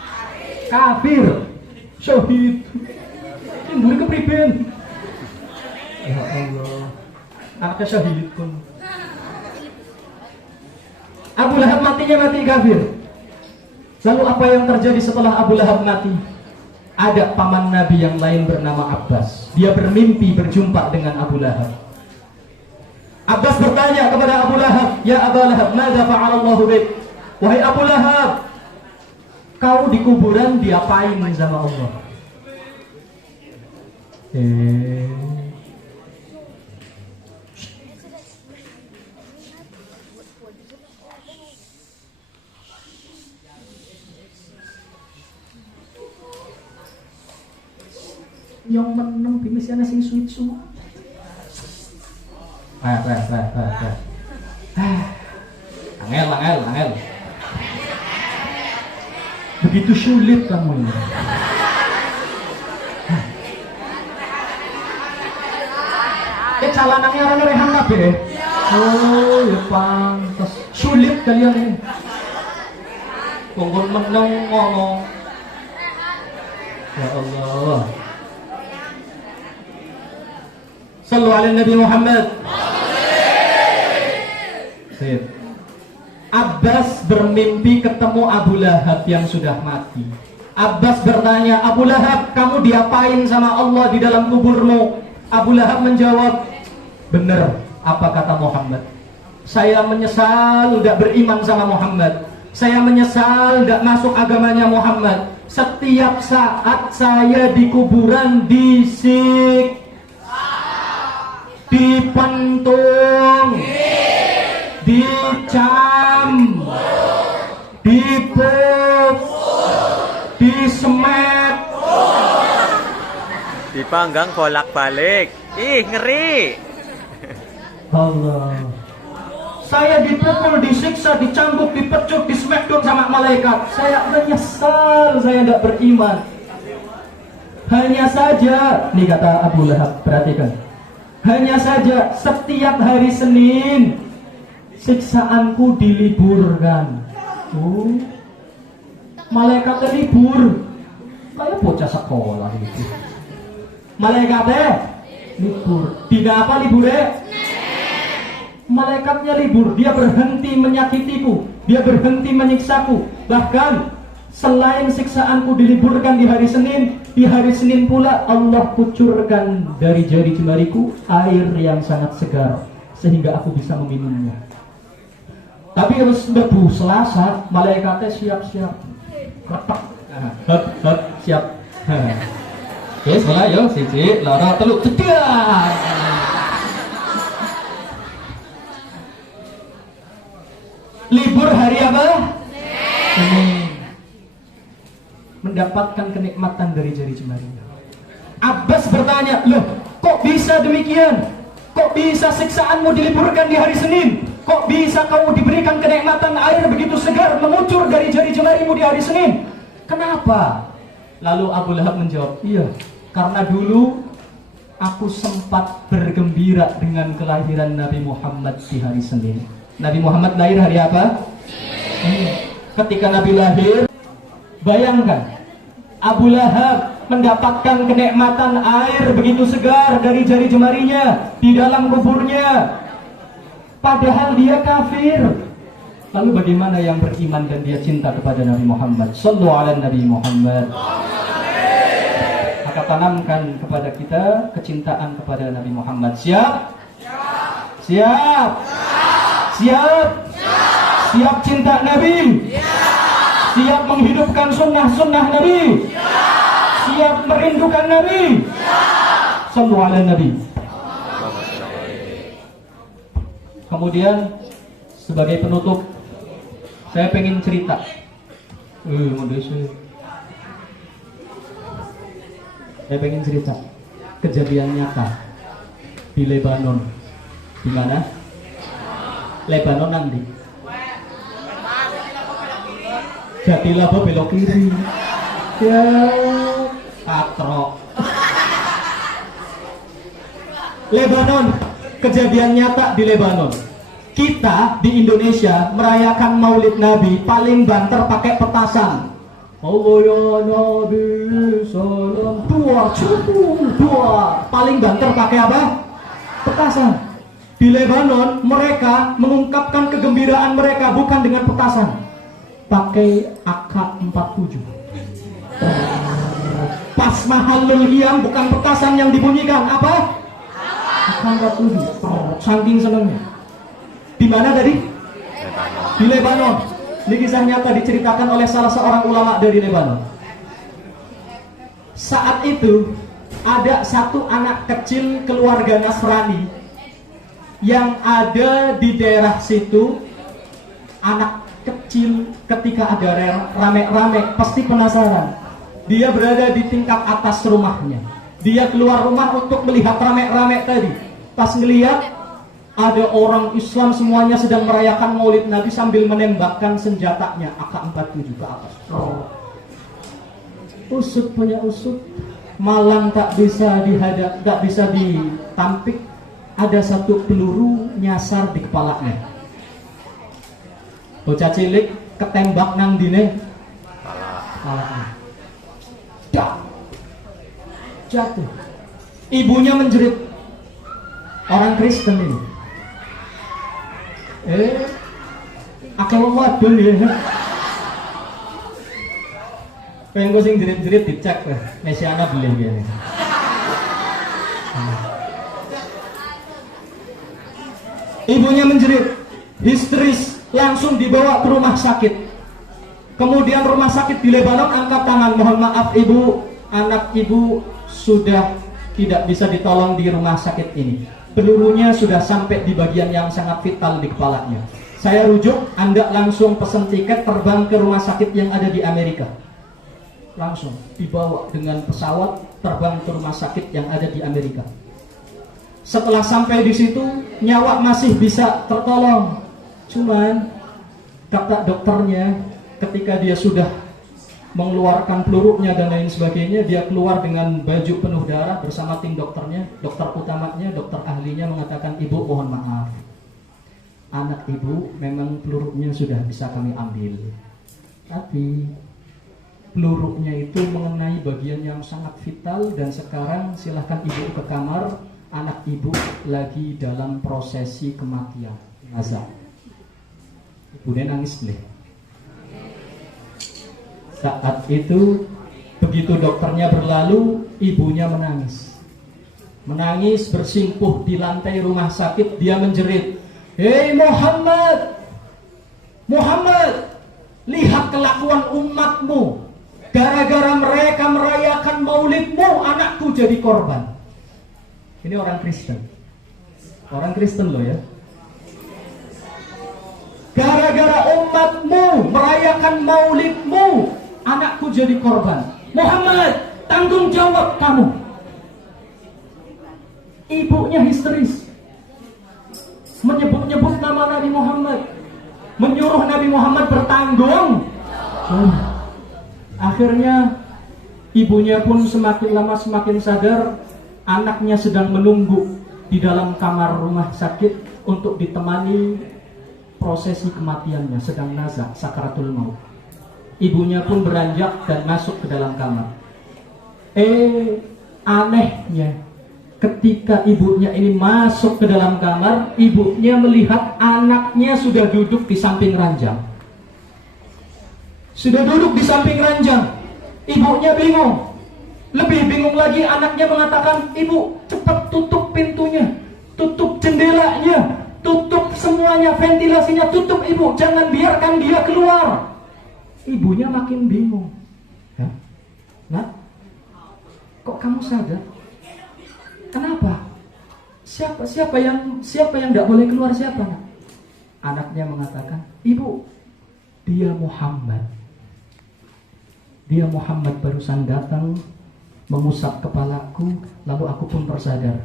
kafir, syahid. Timbul kepriben. Ya Allah, anaknya syahid pun. Abu Lahab matinya mati kafir. Lalu apa yang terjadi setelah Abu Lahab mati? Ada paman Nabi yang lain bernama Abbas. Dia bermimpi berjumpa dengan Abu Lahab. Abbas bertanya kepada Abu Lahab, "Ya Abu Lahab, madza fa'alallahu bik?" Wahai Abu Lahab, kau di kuburan diapain sama Allah? Yang menang bimisana sing suit-suit. Angel. Begitu sulit kamu ini. Calanannya orang rehan kabeh. Oh, ya pantas. Sulit kalian ini. Wong menang ngomong. Ya Allah. Sallu ala Nabi Muhammad. Abbas bermimpi ketemu Abu Lahab yang sudah mati. Abbas bertanya, Abu Lahab, kamu diapain sama Allah di dalam kuburmu? Abu Lahab menjawab, benar apa kata Muhammad. Saya menyesal tidak beriman sama Muhammad. Saya menyesal tidak masuk agamanya Muhammad. Setiap saat saya di kuburan dipentung, dicam, dipuk, disemet, dipanggang bolak-balik. Ih, ngeri. Allah. Saya dipukul, disiksa, dicambuk, dipecut, dismackdown sama malaikat. Saya menyesal, saya tidak beriman. Hanya saja, nih kata Abu Lahab, perhatikan. Hanya saja setiap hari Senin siksaanku diliburkan. Oh, malaikatnya libur. Kayak bocah sekolah gitu. Malaikatnya libur. Tidak apa liburnya? Malaikatnya libur. Dia berhenti menyakitiku. Dia berhenti menyiksaku. Bahkan selain siksaanku diliburkan di hari Senin pula Allah kucurkan dari jari jemariku air yang sangat segar sehingga aku bisa meminumnya. Tapi harus Rabu Selasa malaikatnya siap-siap. Siap. Oke, setelah yo siji, loro, telu, cedak. Libur hari apa? Senin. Mendapatkan kenikmatan dari jari jemarinya. Abbas bertanya, loh kok bisa demikian? Kok bisa siksaanmu diliburkan di hari Senin? Kok bisa kamu diberikan kenikmatan air begitu segar mengucur dari jari jemarimu di hari Senin? Kenapa? Lalu Abu Lahab menjawab, iya, karena dulu aku sempat bergembira dengan kelahiran Nabi Muhammad di hari Senin. Nabi Muhammad lahir hari apa? Ketika Nabi lahir, bayangkan Abu Lahab mendapatkan kenikmatan air begitu segar dari jari jemarinya di dalam kuburnya, padahal dia kafir. Lalu bagaimana yang beriman dan dia cinta kepada Nabi Muhammad? Shallu ala Nabi Muhammad. Maka tanamkan kepada kita kecintaan kepada Nabi Muhammad. Siap? Siap? Siap? Siap cinta Nabi? Siap menghidupkan sunnah-sunnah Nabi? Siap merindukan Nabi? Shallu ala Nabi. Kemudian sebagai penutup, saya pengen cerita. Saya pengen cerita kejadian nyata di Lebanon. Di mana? Lebanon nanti. Jatilabo belok kiri. Ya, katrok. Lebanon, kejadian nyata di Lebanon. Kita di Indonesia merayakan Maulid Nabi paling banter pakai petasan. Allah ya Nabi salam dua. Paling banter pakai apa? Petasan. Di Lebanon mereka mengungkapkan kegembiraan mereka bukan dengan petasan, pakai AK-47. Pas mahallul qiyam bukan petasan yang dibunyikan, apa? AK-47. Saking senangnya. Di mana tadi? Di Lebanon. Ini kisah nyata diceritakan oleh salah seorang ulama dari Lebanon. Saat itu ada satu anak kecil keluarga Nasrani yang ada di daerah situ. Anak kecil ketika ada rame-rame pasti penasaran. Dia berada di tingkat atas rumahnya. Dia keluar rumah untuk melihat rame-rame tadi. Pas ngelihat ada orang Islam semuanya sedang merayakan Maulid Nabi sambil menembakkan senjatanya AK-47 ke atas. Usut punya usut, malang tak bisa dihadap, tak bisa ditampik. Ada satu peluru nyasar di kepalanya. Bocah cilik ketembak nang dine kepalanya. Jatuh. Ibunya menjerit. Orang Kristen ini. Akeh wong wadon ya. Pengen gue sing jerit-jerit dicek Mesiana beli gini. Ibunya menjerit, histeris, langsung dibawa ke rumah sakit. Kemudian rumah sakit di Lebanon angkat tangan, mohon maaf ibu, anak ibu sudah tidak bisa ditolong di rumah sakit ini. Pelurunya sudah sampai di bagian yang sangat vital di kepalanya. Saya rujuk, Anda langsung pesen tiket terbang ke rumah sakit yang ada di Amerika. Langsung dibawa dengan pesawat terbang ke rumah sakit yang ada di Amerika. Setelah sampai di situ, nyawa masih bisa tertolong. Cuman kata dokternya, ketika dia sudah mengeluarkan pelurunya dan lain sebagainya, dia keluar dengan baju penuh darah bersama tim dokternya. Dokter utamanya, dokter ahlinya mengatakan, ibu mohon maaf, anak ibu memang pelurunya sudah bisa kami ambil, tapi pelurunya itu mengenai bagian yang sangat vital dan sekarang silahkan ibu ke kamar, anak ibu lagi dalam prosesi kematian. Azab. Ibunya nangis deh. Saat itu, begitu dokternya berlalu, ibunya menangis. Menangis bersimpuh di lantai rumah sakit, dia menjerit, "Hei Muhammad! Muhammad! Lihat kelakuan umatmu. Gara-gara mereka merayakan maulidmu, anakku jadi korban." Ini orang Kristen. Orang Kristen loh ya. Gara-gara umatmu merayakan maulidmu, anakku jadi korban. Muhammad, tanggung jawab kamu. Ibunya histeris, menyebut-nyebut nama Nabi Muhammad, menyuruh Nabi Muhammad bertanggung. Akhirnya ibunya pun semakin lama semakin sadar. anaknya sedang menunggu di dalam kamar rumah sakit untuk ditemani prosesi kematiannya, sedang nazak, sakaratul maut. Ibunya pun beranjak dan masuk ke dalam kamar. Anehnya, ketika ibunya ini masuk ke dalam kamar, ibunya melihat anaknya sudah duduk di samping ranjang. Sudah duduk di samping ranjang. Ibunya bingung. Lebih bingung lagi, anaknya mengatakan, "Ibu, cepat tutup pintunya, tutup jendelanya, tutup semuanya, ventilasinya tutup, ibu, jangan biarkan dia keluar." Ibunya makin bingung. "Ya, nak, kok kamu sadar? Kenapa? Siapa yang tidak boleh keluar, siapa, nak?" Anaknya mengatakan, "Ibu, dia Muhammad. Dia Muhammad barusan datang, mengusap kepalaku, lalu aku pun tersadar.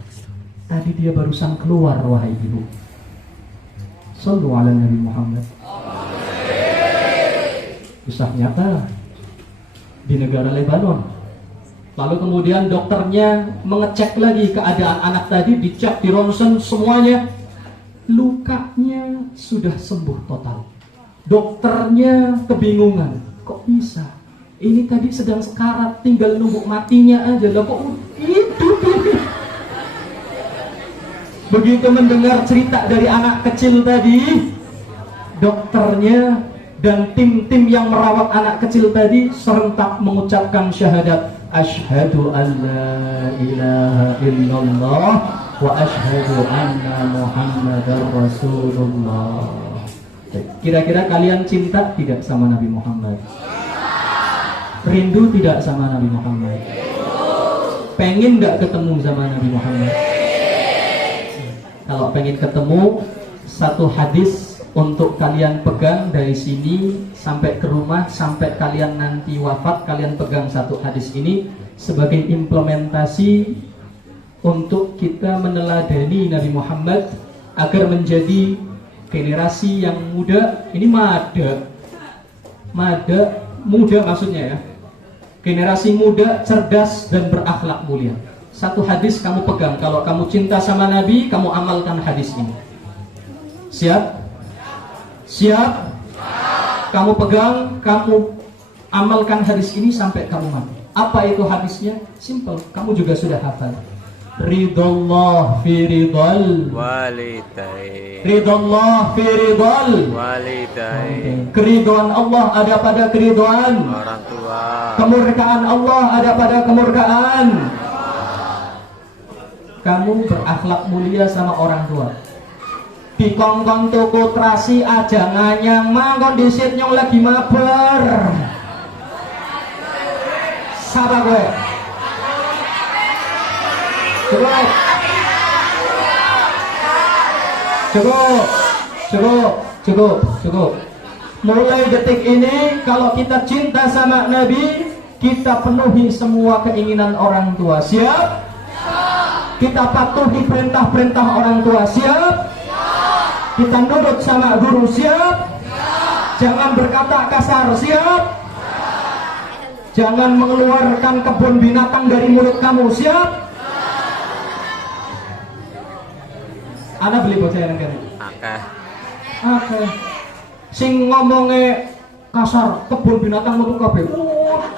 Tadi dia barusan keluar, wahai ibu." Sallu ala Nabi Muhammad. Kisah nyata di negara Lebanon. Lalu kemudian dokternya mengecek lagi keadaan anak tadi, dicek, di ronsen semuanya. Lukanya sudah sembuh total. Dokternya kebingungan, kok bisa? Ini tadi sedang sekarat, tinggal nunggu matinya aja, lah kok hidup ini? Begitu mendengar cerita dari anak kecil tadi, dokternya dan tim-tim yang merawat anak kecil tadi serentak mengucapkan syahadat, "Asyhadu an la ilaha illallah wa asyhadu anna Muhammadar Rasulullah." Kira-kira kalian cinta tidak sama Nabi Muhammad? Rindu tidak sama Nabi Muhammad? Pengen gak ketemu sama Nabi Muhammad? Kalau pengen ketemu, satu hadis untuk kalian pegang dari sini sampai ke rumah, sampai kalian nanti wafat, kalian pegang satu hadis ini sebagai implementasi untuk kita meneladani Nabi Muhammad agar menjadi generasi yang muda. Ini muda maksudnya ya, generasi muda, cerdas dan berakhlak mulia. Satu hadis kamu pegang. Kalau kamu cinta sama Nabi, kamu amalkan hadis ini. Siap? Siap? Kamu pegang, kamu amalkan hadis ini sampai kamu mati. Apa itu hadisnya? Simple, kamu juga sudah hafal. Ridallah fi ridal walidain. Ridallah fi ridal Walidain. Keridhaan Allah ada pada keridhaan Orang tua. Kemurkaan Allah ada pada kemurkaan. Kamu berakhlak mulia sama orang tua. Di kongkong toko terasi aja nganyang mangkon disit nyong lagi mabar. Sabar gue. Cukup. Mulai detik ini, kalau kita cinta sama Nabi, kita penuhi semua keinginan orang tua. Siap? Kita patuhi perintah-perintah orang tua. Siap? Kita nurut sama guru. Siap? Jangan berkata kasar. Siap? Jangan mengeluarkan kebun binatang dari mulut kamu. Siap? Ana beli bocah yang kene. Oke. Sing ngomongnya kasar, kebun binatang metu kabeh.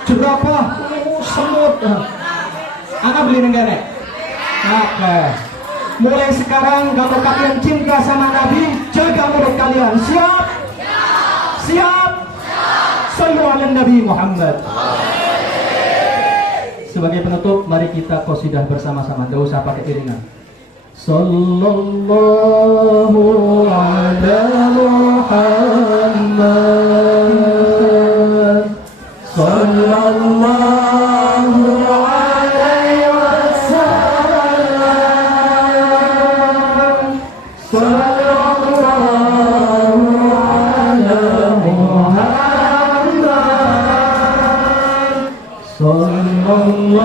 Jerapah, semut. Ana beli nang kene. Oke. Mulai sekarang kalau kalian cinta sama Nabi, jaga mulut kalian. Siap? Siap? Sallu ala Nabi Muhammad. Sebagai penutup, mari kita qasidah bersama-sama. Enggak usah pakai iringan. Sallallahu ala Muhammad. Sallallahu alaihi wasallam. Sallallahu ala Muhammad. Sallallahu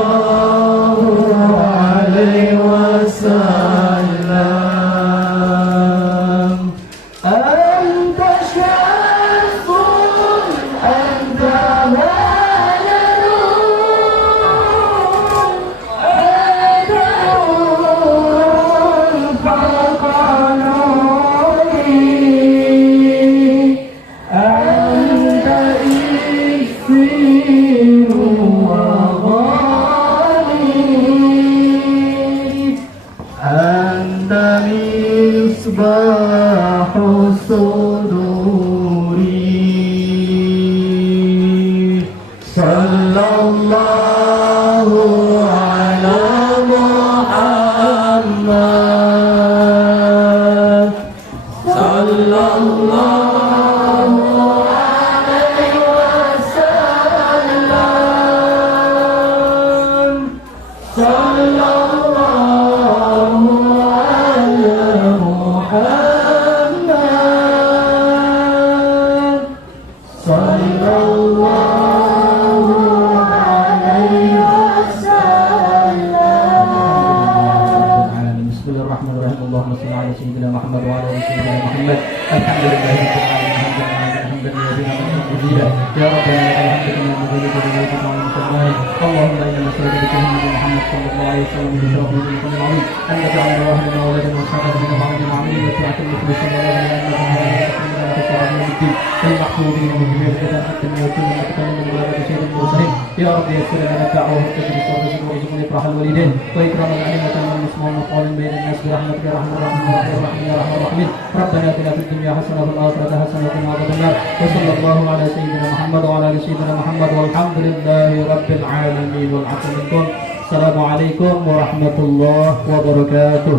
alaihi wasallam. Anta syarfun, anta halalun, مصباح الصدور صلى الله على محمد صلى الله عليه وسلم صلى الله على محمد صلى الله عليه وسلم. بسم الله الرحمن الرحيم. اللهم صل على سيدنا محمد وعلى ال سيدنا محمد. الحمد لله رب العالمين حمدا يزيد مزيدا يا ربنا الحمد لله مزيدا بذلك وعلى مسلمين. اللهم انا نسالك بكلمه محمد صلى الله عليه وسلم بشرف دينك العظيم ان تجعل واهلنا وولدنا وصحبه من بعد العمليه وسعه المخلص صلى الله عليه وسلم المحفوظين من جميع الفتن حتى من يكون مكتمل من ولد سيد المرسلين. يا رب يسر لنا الدعوه والتجري والرزق وارزقنا افراح الوالدين واكرام الائمه والمسموع وقال بين الناس برحمتك يا رحمن الرحيم يا رحمن يا رحمن الرحيم. ربنا اتنا في الدنيا حسنه وفي الاخره حسنه وقنا عذاب النار. وصلى الله على سيدنا محمد وعلى ال سيدنا محمد والحمد لله رب العالمين والعفو منكم. السلام عليكم ورحمه الله وبركاته.